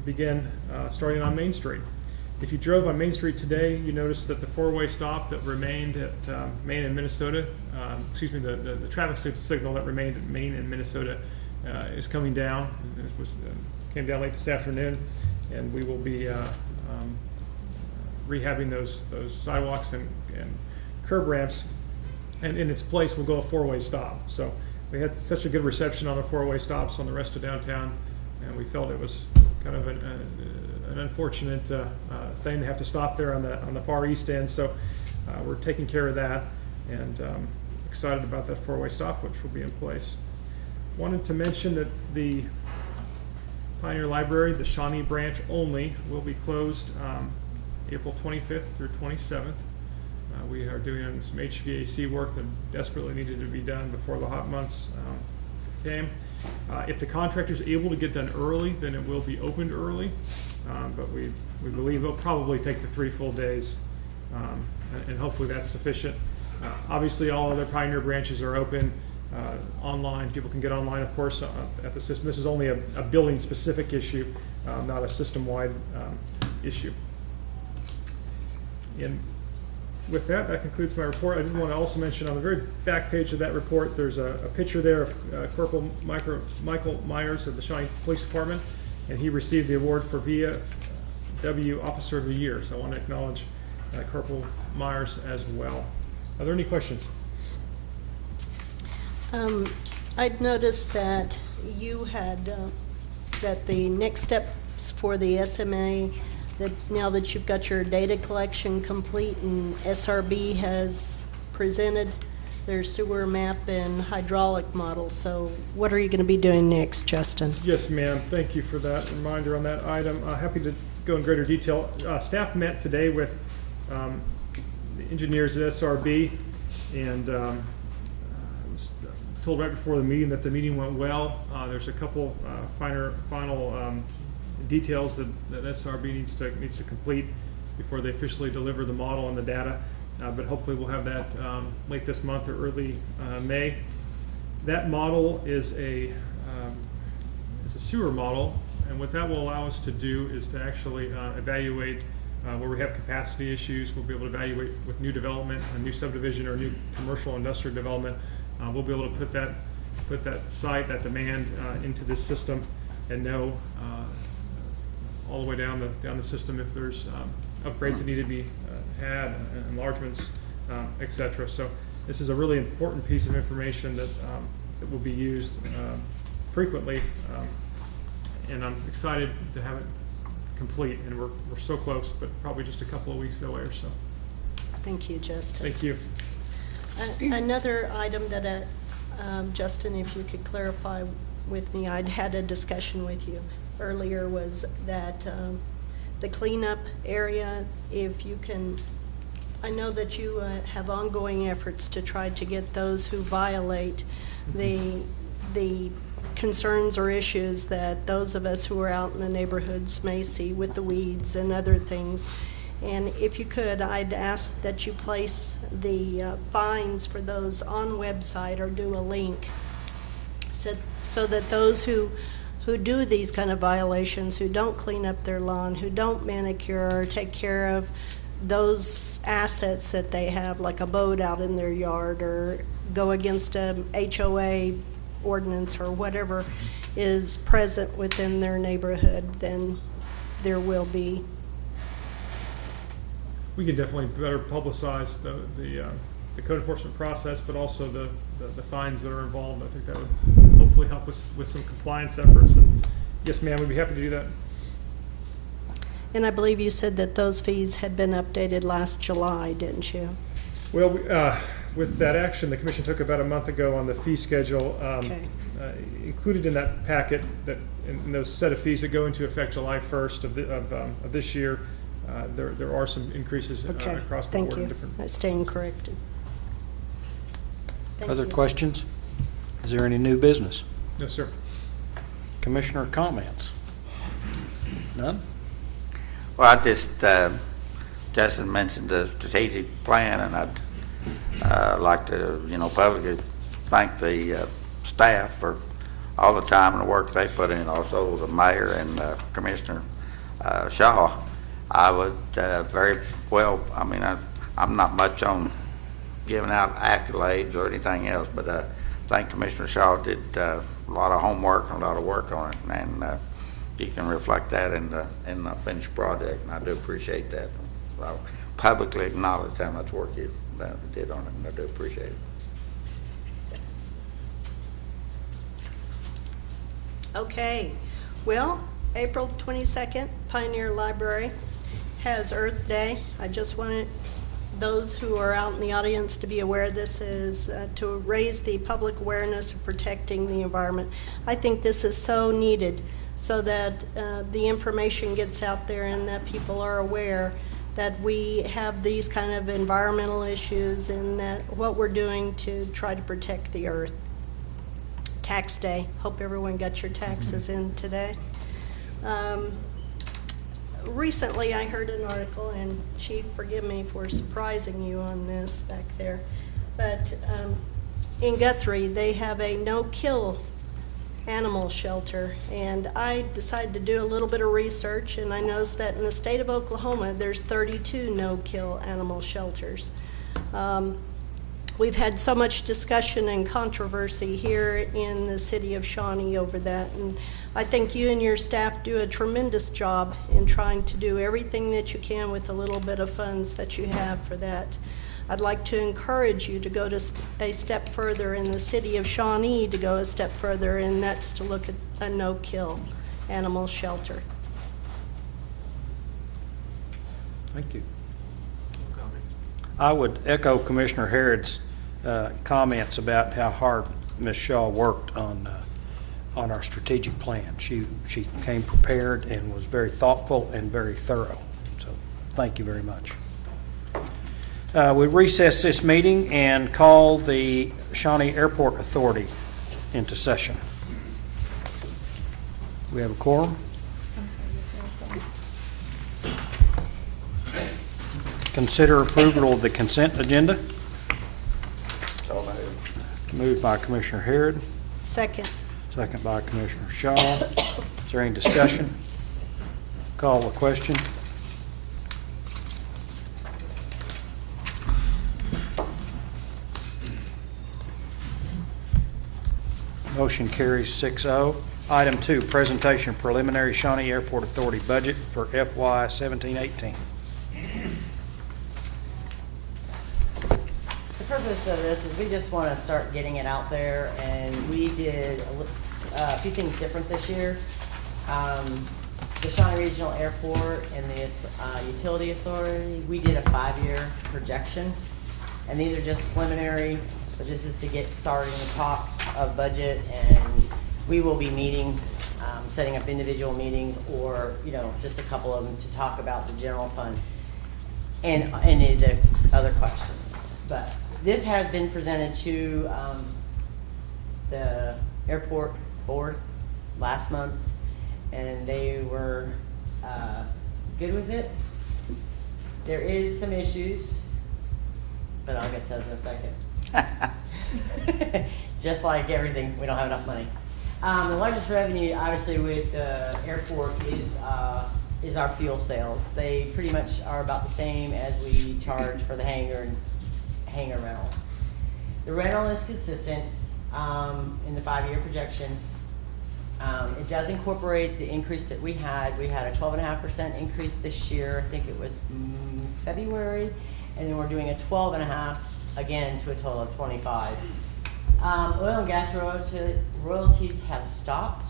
begin starting on Main Street. If you drove on Main Street today, you noticed that the 4-way stop that remained at Main and Minnesota, the traffic signal that remained at Main and Minnesota is coming down. It came down late this afternoon, and we will be rehabbing those sidewalks and curb ramps, and in its place will go a 4-way stop. So we had such a good reception on the 4-way stops on the rest of downtown, and we felt it was kind of an unfortunate thing to have to stop there on the far east end. So we're taking care of that, and excited about that 4-way stop, which will be in place. Wanted to mention that the Pioneer Library, the Shawnee branch only, will be closed April 25th through 27th. We are doing some HVAC work that desperately needed to be done before the hot months came. If the contractor's able to get done early, then it will be opened early, but we believe it'll probably take the 3 full days, and hopefully that's sufficient. Obviously, all other Pioneer branches are open. online. People can get online, of course, at the system. This is only a building-specific issue, not a system-wide issue. And with that, that concludes my report. I did want to also mention on the very back page of that report, there's a picture there of Corporal Michael Myers of the Shawnee Police Department, and he received the award for VFW Officer of the Year. So I want to acknowledge Corporal Myers as well. Are there any questions? I'd noticed that you had, that the next steps for the SMA, that now that you've got your data collection complete and SRB has presented their sewer map and hydraulic model, so what are you going to be doing next, Justin? Yes, ma'am. Thank you for that reminder on that item. Happy to go in greater detail. Staff met today with the engineers at SRB, and I was told right before the meeting that the meeting went well. There's a couple final details that SRB needs to complete before they officially deliver the model and the data, but hopefully we'll have that late this month or early May. That model is a sewer model, and what that will allow us to do is to actually evaluate where we have capacity issues. We'll be able to evaluate with new development, a new subdivision or new commercial industrial development. We'll be able to put that site, that demand into this system and know all the way down the system if there's upgrades that need to be had, enlargements, et cetera. So this is a really important piece of information that will be used frequently, and I'm excited to have it complete. And we're so close, but probably just a couple of weeks away or so. Thank you, Justin. Thank you. Another item that, Justin, if you could clarify with me, I'd had a discussion with you earlier, was that the cleanup area, if you can, I know that you have ongoing efforts to try to get those who violate the concerns or issues that those of us who are out in the neighborhoods may see with the weeds and other things. And if you could, I'd ask that you place the fines for those on website or do a link so that those who do these kind of violations, who don't clean up their lawn, who don't manicure or take care of those assets that they have, like a boat out in their yard, or go against a HOA ordinance or whatever is present within their neighborhood, then there will be. We can definitely better publicize the code enforcement process, but also the fines that are involved. I think that would hopefully help us with some compliance efforts. And yes, ma'am, we'd be happy to do that. And I believe you said that those fees had been updated last July, didn't you? Well, with that action, the commission took about a month ago on the fee schedule. Okay. Included in that packet, that in those set of fees that go into effect July 1st of this year, there are some increases across the board. Thank you. I stand corrected. Thank Other you. questions? Is there any new business? No, sir. Commissioner comments? None? Well, I just, Justin mentioned the strategic plan, and I'd like to, publicly thank the staff for all the time and the work they put in, also the mayor and Commissioner Shaw. I would very well, I'm not much on giving out accolades or anything else, but I think Commissioner Shaw did a lot of homework and a lot of work on it, and you can reflect that in the finished project, and I do appreciate that. I'll publicly acknowledge how much work you did on it, and I do appreciate it. Okay. Well, April 22nd, Pioneer Library has Earth Day. I just wanted those who are out in the audience to be aware this is to raise the public awareness of protecting the environment. I think this is so needed so that the information gets out there and that people are aware that we have these kind of environmental issues and that what we're doing to try to protect the earth. Tax day. Hope everyone got your taxes in today. Recently, I heard an article, and Chief, forgive me for surprising you on this back there, but in Guthrie, they have a no-kill animal shelter, and I decided to do a little bit of research, and I noticed that in the state of Oklahoma, there's 32 no-kill animal shelters. We've had so much discussion and controversy here in the city of Shawnee over that, and I think you and your staff do a tremendous job in trying to do everything that you can with the little bit of funds that you have for that. I'd like to encourage you to go to a step further in the city of Shawnee, to go a step further, and that's to look at a no-kill animal shelter. Thank you. I would echo Commissioner Harrod's comments about how hard Ms. Shaw worked on our strategic plan. She came prepared and was very thoughtful and very thorough. So thank you very much. We recess this meeting and call the Shawnee Airport Authority into session. We have a quorum. Consider approval of the consent agenda. So moved. Moved by Commissioner Harrod, Second. second by Commissioner Shaw. Is there any discussion? Call the question. Motion carries 6-0. Item 2, presentation of preliminary Shawnee Airport Authority budget for FY 17-18. The purpose of this is we just want to start getting it out there, and we did a few things different this year. The Shawnee Regional Airport and the Utility Authority, we did a 5-year projection, and these are just preliminary, but this is to get started in the talks of budget, and we will be meeting, setting up individual meetings, or, you know, just a couple of them to talk about the general fund and any of the other questions. But this has been presented to the airport board last month, and they were good with it. There is some issues, but I'll get to those in a second. Just like everything, we don't have enough money. The largest revenue, obviously, with the airport is our fuel sales. They pretty much are about the same as we charge for the hangar and hangar rentals. The rental is consistent in the 5-year projection. It does incorporate the increase that we had. We had a 12.5% increase this year. I think it was February, and then we're doing a 12.5 again to a total of 25. Oil and gas royalties have stopped.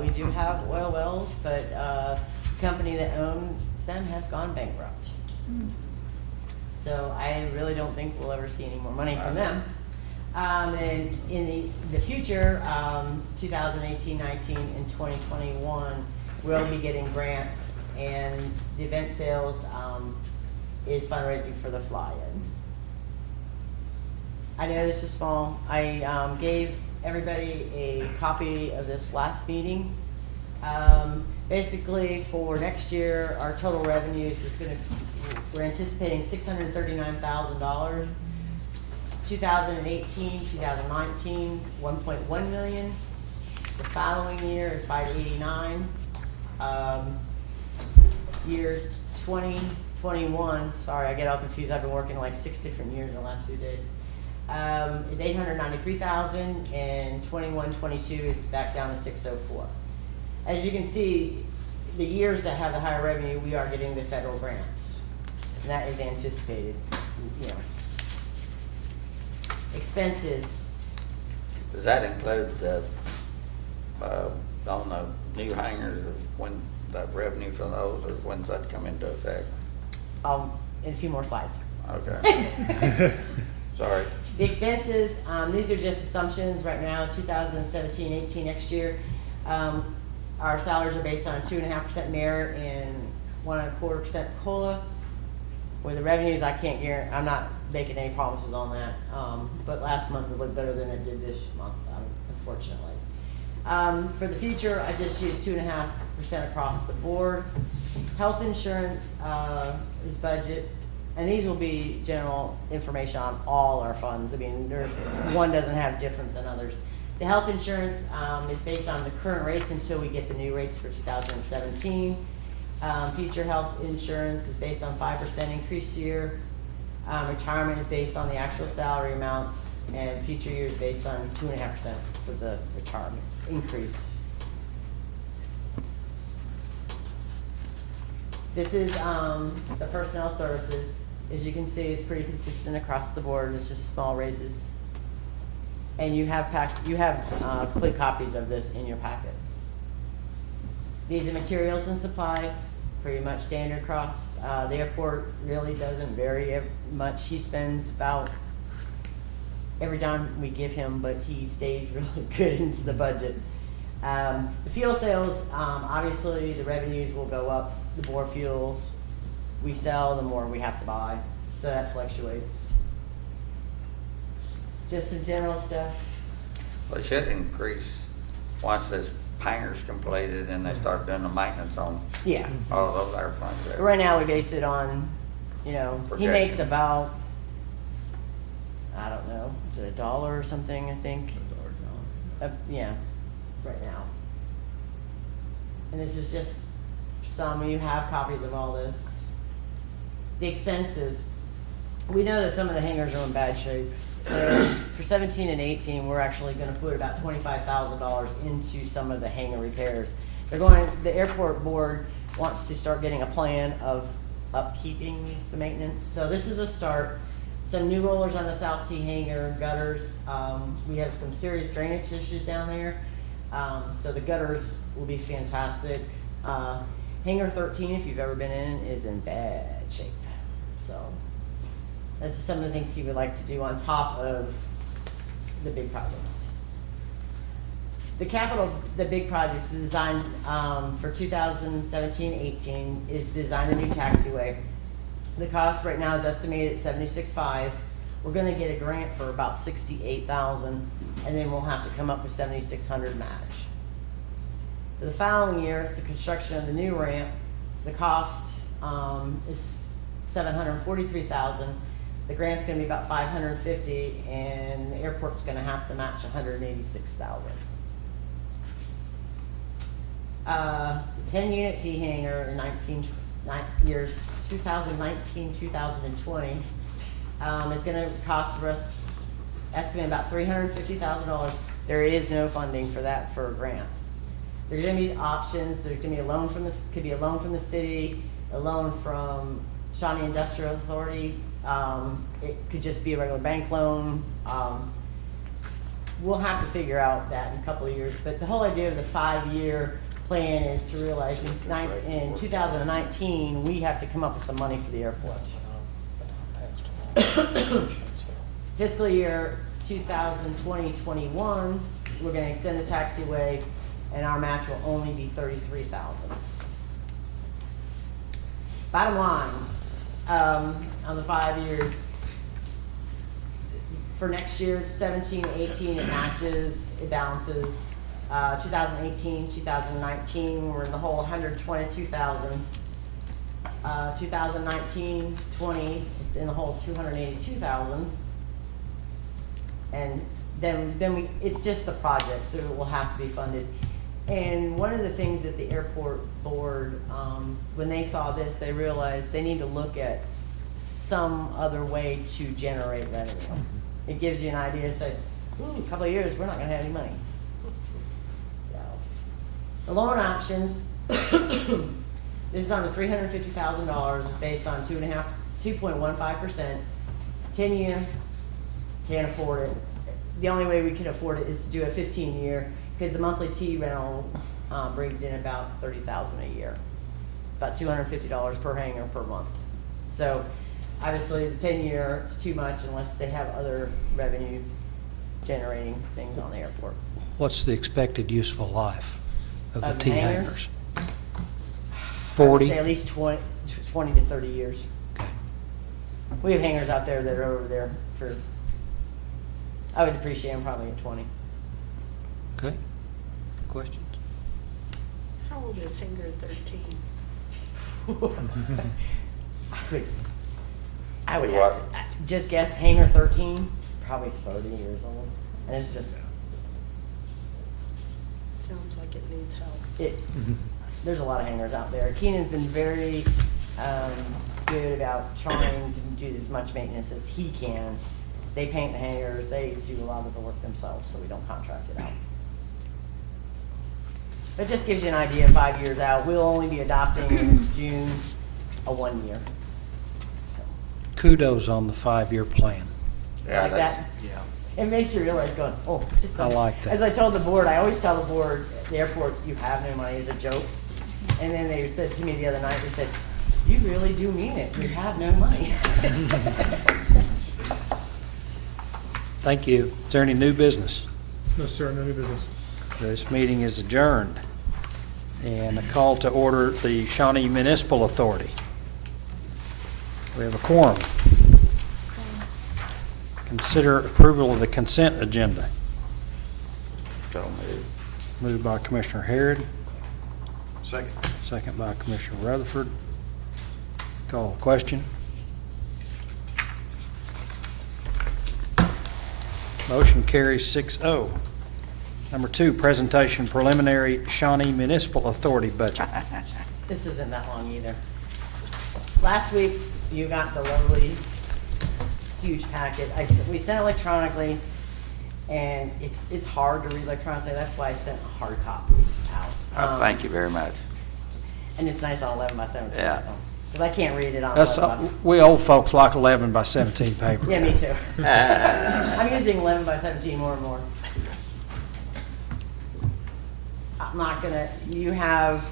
We do have oil wells, but the company that owns them has gone bankrupt. So I really don't think we'll ever see any more money from them. And in the future, 2018, 19, and 2021, we'll be getting grants, and the event sales is fundraising for the fly-in. I know this is small. I gave everybody a copy of this last meeting. Basically, for next year, our total revenues is we're anticipating $639,000. 2018, 2019, 1.1 million. The following year is 589. Years 20, 21, sorry, I get all confused. I've been working like 6 different years in the last few days. Is 893,000, and 21, 22 is back down to 604. As you can see, the years that have the higher revenue, we are getting the federal grants, and that is anticipated. You know, expenses. Does that include the, on the new hangars, when the revenue from those, or when's that come into effect? In a few more slides. Okay. Sorry. The expenses, these are just assumptions right now, 2017, 18 next year. Our salaries are based on 2.5% merit and 1.25% COLA. With the revenues, I can't guarantee, I'm not making any promises on that. But last month it looked better than it did this month, unfortunately. For the future, I just used 2.5% across the board. Health insurance is budget And these will be general information on all our funds. I mean, one doesn't have different than others. The health insurance is based on the current rates until we get the new rates for 2017. Future health insurance is based on 5% increase year. Retirement is based on the actual salary amounts, and future years based on 2.5% for the retirement increase. This is the personnel services. As you can see, it's pretty consistent across the board. It's just small raises. And you have complete copies of this in your packet. These are materials and supplies, pretty much standard across. The airport really doesn't vary much. He spends about every dime we give him, but he stays really good into the budget. The fuel sales, obviously the revenues will go up. The more fuels we sell, the more we have to buy. So that fluctuates. Just some general stuff. Well, it should increase once this hangar's completed and they start doing the maintenance on Yeah. all of those airplanes. Right now, we base it on, he Projection. makes about, I don't know, is it $1 or something, I think? Yeah, right now. And this is just some, you have copies of all this. The expenses, we know that some of the hangars are in bad shape. For 17 and 18, we're actually gonna put about $25,000 into some of the hangar repairs. The airport board wants to start getting a plan of upkeeping the maintenance. So this is a start. Some new rollers on the South T hangar, gutters. We have some serious drainage issues down there. So the gutters will be fantastic. Hangar 13, if you've ever been in, is in bad shape. So that's some of the things he would like to do on top of the big projects. The big projects, the design for 2017-18 is design a new taxiway. The cost right now is estimated at $76,500. We're gonna get a grant for about $68,000, and then we'll have to come up with $7,600 match. For the following year, it's the construction of the new ramp. The cost is $743,000. The grant's gonna be about $550,000, and the airport's gonna have to match $186,000. The 10-unit T hangar in years 2019, 2020 is gonna cost us, estimate about $350,000. There is no funding for that for a grant. There's gonna be options. There's gonna be a loan from this, could be a loan from the city, a loan from Shawnee Industrial Authority. It could just be a regular bank loan. We'll have to figure out that in a couple of years, but the whole idea of the 5-year plan is to realize in 2019, we have to come up with some money for the airport. Fiscal year 2020-21, we're gonna extend the taxiway, and our match will only be $33,000. Bottom line, on the 5 years, for next year, 17, 18, it matches, it balances. 2018, 2019, we're in the hole $122,000. 2019, 20, it's in the hole $282,000. And then it's just the project, so it will have to be funded. And one of the things that the airport board, when they saw this, they realized they need to look at some other way to generate revenue. It gives you an idea, say, ooh, a couple of years, we're not gonna have any money. So, the loan options, this is on the $350,000, based on 2.15%, 10-year, can't afford it. The only way we can afford it is to do a 15-year, because the monthly T rental brings in about $30,000 a year, about $250 per hangar per month. So obviously the 10-year is too much unless they have other revenue generating things on the airport. What's the expected useful life of the Of the T hangars? hangars? I would 40? say at least 20 to 30 years. Okay. We have hangars out there that are over there for, I would depreciate them probably at 20. Okay. Questions? How old is hangar 13? I would I would Do have what? to, just guess, hangar 13, probably 30 years old. And it's just, Sounds like it needs help. there's a lot of hangars out there. Keenan's been very good about trying to do as much maintenance as he can. They paint the hangars, they do a lot of the work themselves, so we don't contract it out. It just gives you an idea, 5 years out, we'll only be adopting in June a 1 year. So, Kudos on the 5-year plan. Yeah, like that's- that. Yeah. It makes you realize going, oh, just. I like that. As I told the board, I always tell the board, at the airport, you have no money as a joke. And then they said to me the other night, they said, you really do mean it, we have no money. Thank you. Is there any new business? No, sir, no new business. This meeting is adjourned. And a call to order the Shawnee Municipal Authority. We have a quorum. Consider approval of the consent agenda. So moved. Moved by Commissioner Harrod, Second. second by Commissioner Rutherford. Call question. Motion carries 6-0. Number 2, presentation preliminary Shawnee Municipal Authority budget. This isn't that long either. Last week, you got the lovely, huge packet. We sent electronically, and it's hard to read electronically. That's why I sent a hard copy out. Thank you very much. And it's nice on 11 by 17. Yeah. Because I can't read it on That's, 11 by. we old folks like 11 by 17 paper. Yeah, me too. I'm using 11 by 17 more and more. I'm not gonna, you have,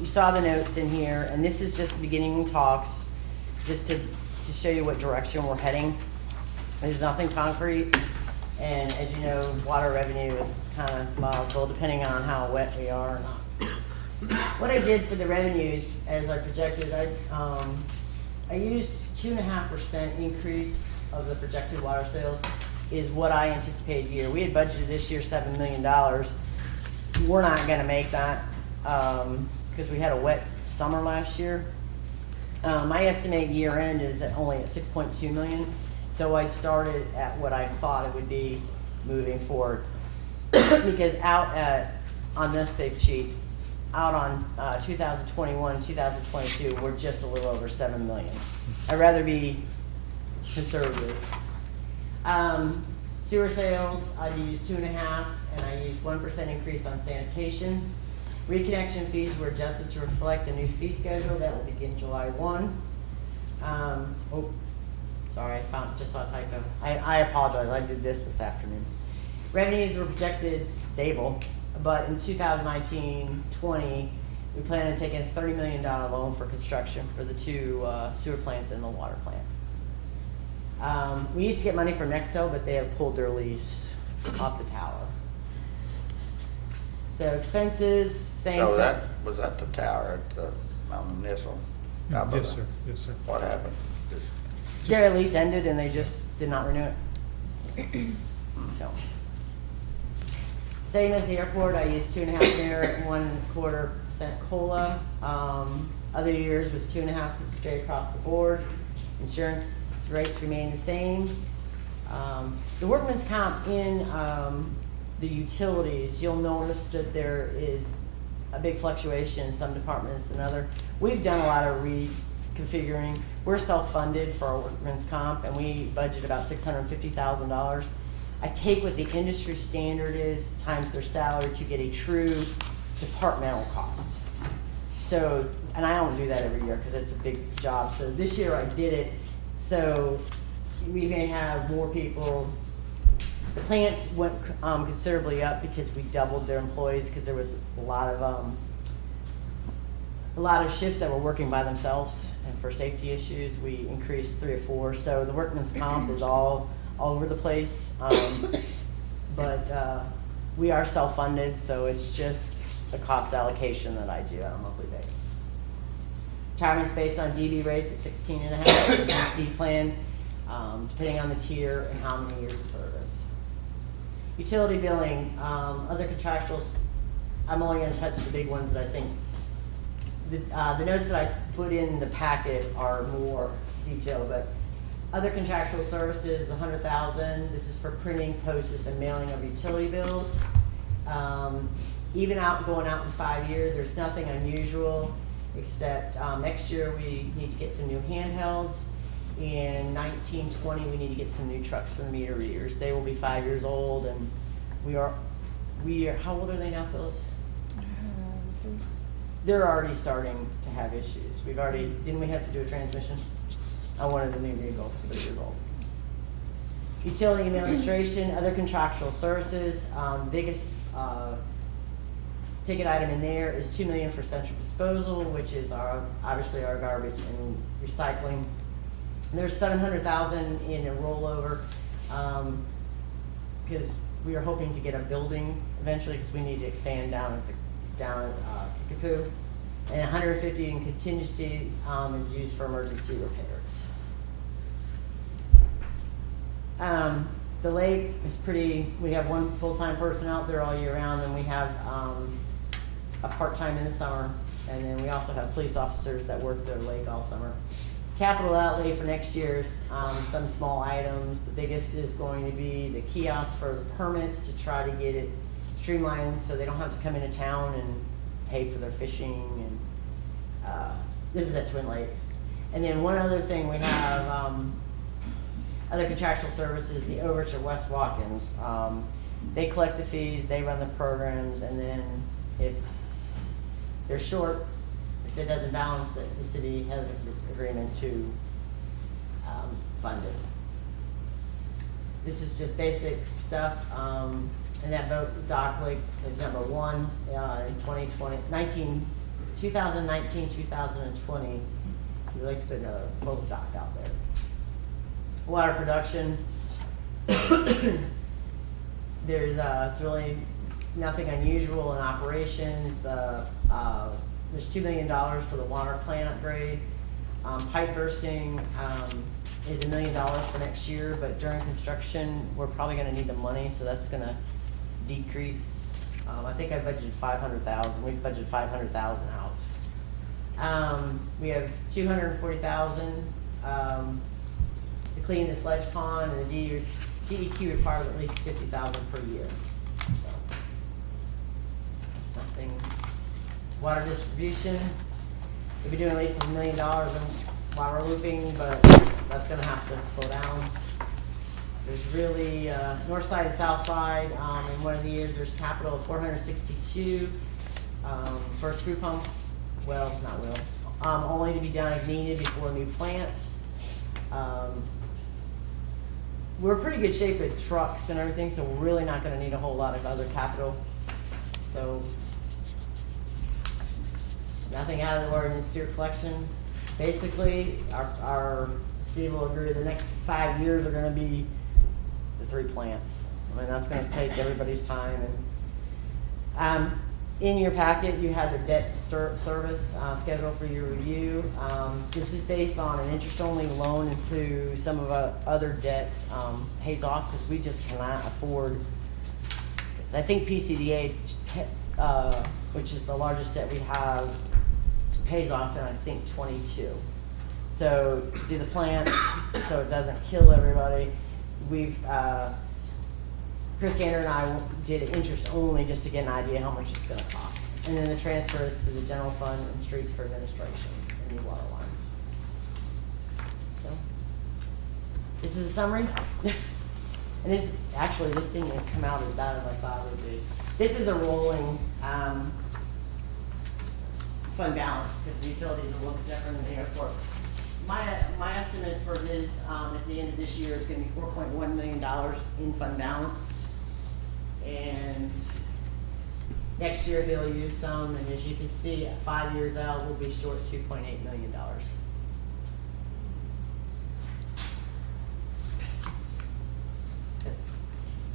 you saw the notes in here, and this is just beginning talks, just to show you what direction we're heading. There's nothing concrete, and as you know, water revenue is kind of volatile depending on how wet we are or not. What I did for the revenues, as I projected, I used 2.5% increase of the projected water sales is what I anticipated here. We had budgeted this year $7 million. We're not gonna make that, because we had a wet summer last year. My estimate year end is only at 6.2 million, so I started at what I thought it would be moving forward. Because on this big sheet, out on 2021, 2022, we're just a little over 7 million. I'd rather be conservative. Sewer sales, I used 2.5, and I used 1% increase on sanitation. Reconnection fees were adjusted to reflect the new fee schedule that will begin July 1. Sorry, I just saw a typo. I apologize, I did this afternoon. Revenues were projected stable, but in 2019-20, we plan on taking a $30 million loan for construction for the 2 sewer plants and the water plant. We used to get money from Nextel, but they have pulled their lease off the tower. So expenses, same So thing. that, was that the tower at the Mountain Missile? Yes, sir, yes, sir. What happened? Just- Their lease ended and they just did not renew it. So. Same as the airport, I used 2.5 there, 1.25% COLA. Other years was 2.5 straight across the board. Insurance rates remain the same. The workman's comp in the utilities, you'll notice that there is a big fluctuation in some departments and other. We've done a lot of reconfiguring. We're self-funded for our workman's comp, and we budget about $650,000. I take what the industry standard is times their salary to get a true departmental cost. So, and I don't do that every year because it's a big job. So this year I did it. So we may have more people. The plants went considerably up because we doubled their employees because there was a lot of shifts that were working by themselves, and for safety issues we increased 3 or 4. So the workman's comp is all over the place, but we are self-funded, so it's just a cost allocation that I do on a monthly basis. Retirement's based on DB rates at 16.5, the DC plan, depending on the tier and how many years of service. Utility billing, other contractuals, I'm only gonna touch the big ones that I think The notes that I put in the packet are more detailed, but other contractual services, the $100,000, this is for printing, postage, and mailing of utility bills. Even going out in 5 years, there's nothing unusual, except, next year we need to get some new handhelds. In 1920, we need to get some new trucks for the meter readers. They will be 5 years old, and we are, how old are they now, Phyllis? They're already starting to have issues. Didn't we have to do a transmission? I wanted a new vehicle, 3 years old. Utility administration, other contractual services, biggest, ticket item in there is $2 million for central disposal, which is obviously our garbage and recycling. There's $700,000 in a rollover, because we are hoping to get a building eventually, because we need to expand down at Kickapoo. And $150 in contingency, is used for emergency repairs. The lake is we have one full-time person out there all year round, and we have, a part-time in the summer, and then we also have police officers that work the lake all summer. Capital outlay for next year's, some small items. The biggest is going to be the kiosk for the permits, to try to get it streamlined so they don't have to come into town and pay for their fishing, and, this is at Twin Lakes. And then one other thing, we have, other contractual services, the overage of West Watkins. They collect the fees, they run the programs, and then if they're short, if it doesn't balance it, the city has an agreement to fund it. This is just basic stuff, and that boat dock lake is number 1 in 2019, 2020. We'd like to put another boat dock out there. Water production. There's it's really nothing unusual in operations. There's $2 million for the water plant upgrade. Pipe bursting is $1 million for next year, but during construction, we're probably gonna need the money, so that's gonna decrease. I think I budgeted $500,000. We've budgeted $500,000 out. We have $240,000 to clean the sledge pond, and the DEQ requires at least $50,000 per year. So, nothing. Water distribution, we've been doing at least $1 million in water looping, but that's gonna have to slow down. There's really, north side and south side, in one of the years, there's capital of $462, for a screw pump, only to be done if needed before a new plant. We're in pretty good shape with trucks and everything, so we're really not gonna need a whole lot of other capital. So, nothing out of the ordinary. Sewer collection. Basically, our city will agree the next 5 years are gonna be the 3 plants. I mean, that's gonna take everybody's time. And in your packet, you have the debt service schedule for your review. This is based on an interest-only loan into some of our other debt pays off, because we just cannot afford. I think PCDA, which is the largest debt we have, pays off in, I think, 22. So to do the plant, so it doesn't kill everybody, Chris Gander and I did it interest only, just to get an idea how much it's gonna cost. And then the transfer is to the general fund and streets for administration and new water lines. So, this is a summary. And this didn't even come out as bad as I thought it would be. This is a rolling, fund balance, because the utilities will look different than the airport. My estimate for this, at the end of this year is gonna be $4.1 million in fund balance. And next year he'll use some, and as you can see, at 5 years out, we'll be short $2.8 million.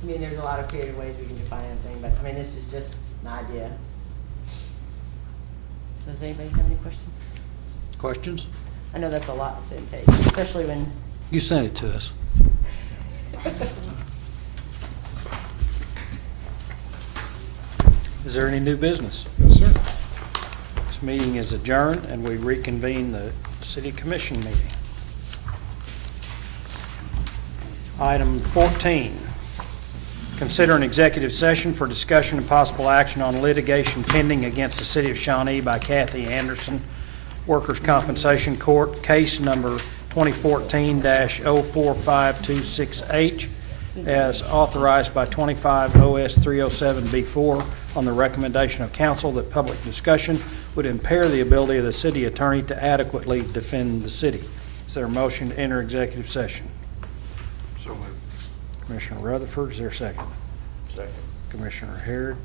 I mean, there's a lot of creative ways we can do financing, but I mean, this is just an idea. So does anybody have any questions? Questions? I know that's a lot to take, especially when. You sent it to us. Is there any new business? Yes, sir. As This meeting is adjourned, and we reconvene the city commission meeting. Item 14, consider an executive session for discussion and possible action on litigation pending against the city of Shawnee by Kathy Anderson, Workers' Compensation Court, case number 2014-045268, as authorized by 25 OS 307B4 on the recommendation of council that public discussion would impair the ability of the city attorney to adequately defend the city. Is there a motion to enter executive session? So moved. Commissioner Rutherford, is there a second? Second. Commissioner Harrod,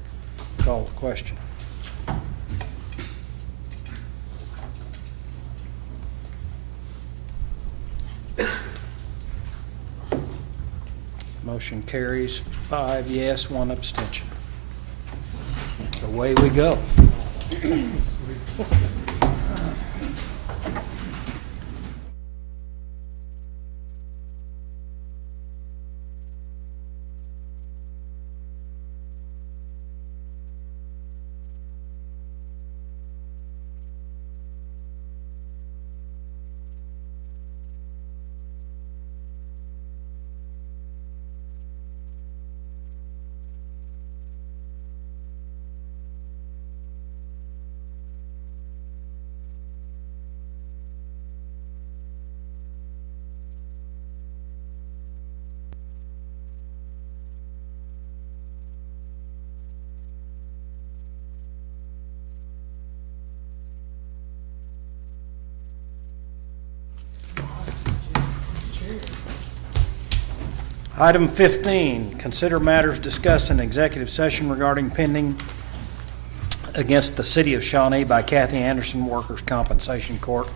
call the question. Motion carries 5 yes, 1 abstention. Away we go. Item 15, consider matters discussed in executive session regarding pending against the city of Shawnee by Kathy Anderson, Workers' Compensation Court,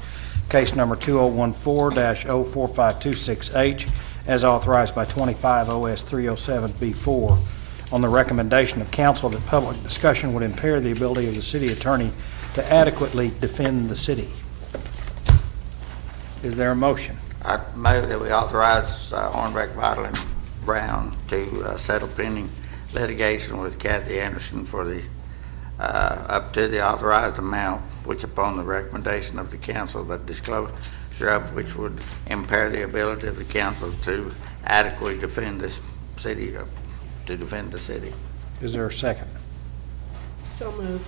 case number 2014-045268, as authorized by 25 OS 307B4, on the recommendation of council that public discussion would impair the ability of the city attorney to adequately defend the city. Is there a motion? I move that we authorize Hornbeck, Vital, and Brown to settle pending litigation with Kathy Anderson for the up to the authorized amount, which upon the recommendation of the council, that disclosure of which would impair the ability of the council to adequately defend this city, to defend the city. Is there a second? So moved.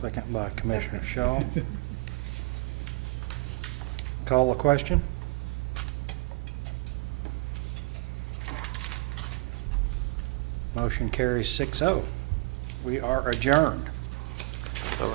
Second by Commissioner Shaw. Call the question. Motion carries 6-0. We are adjourned. So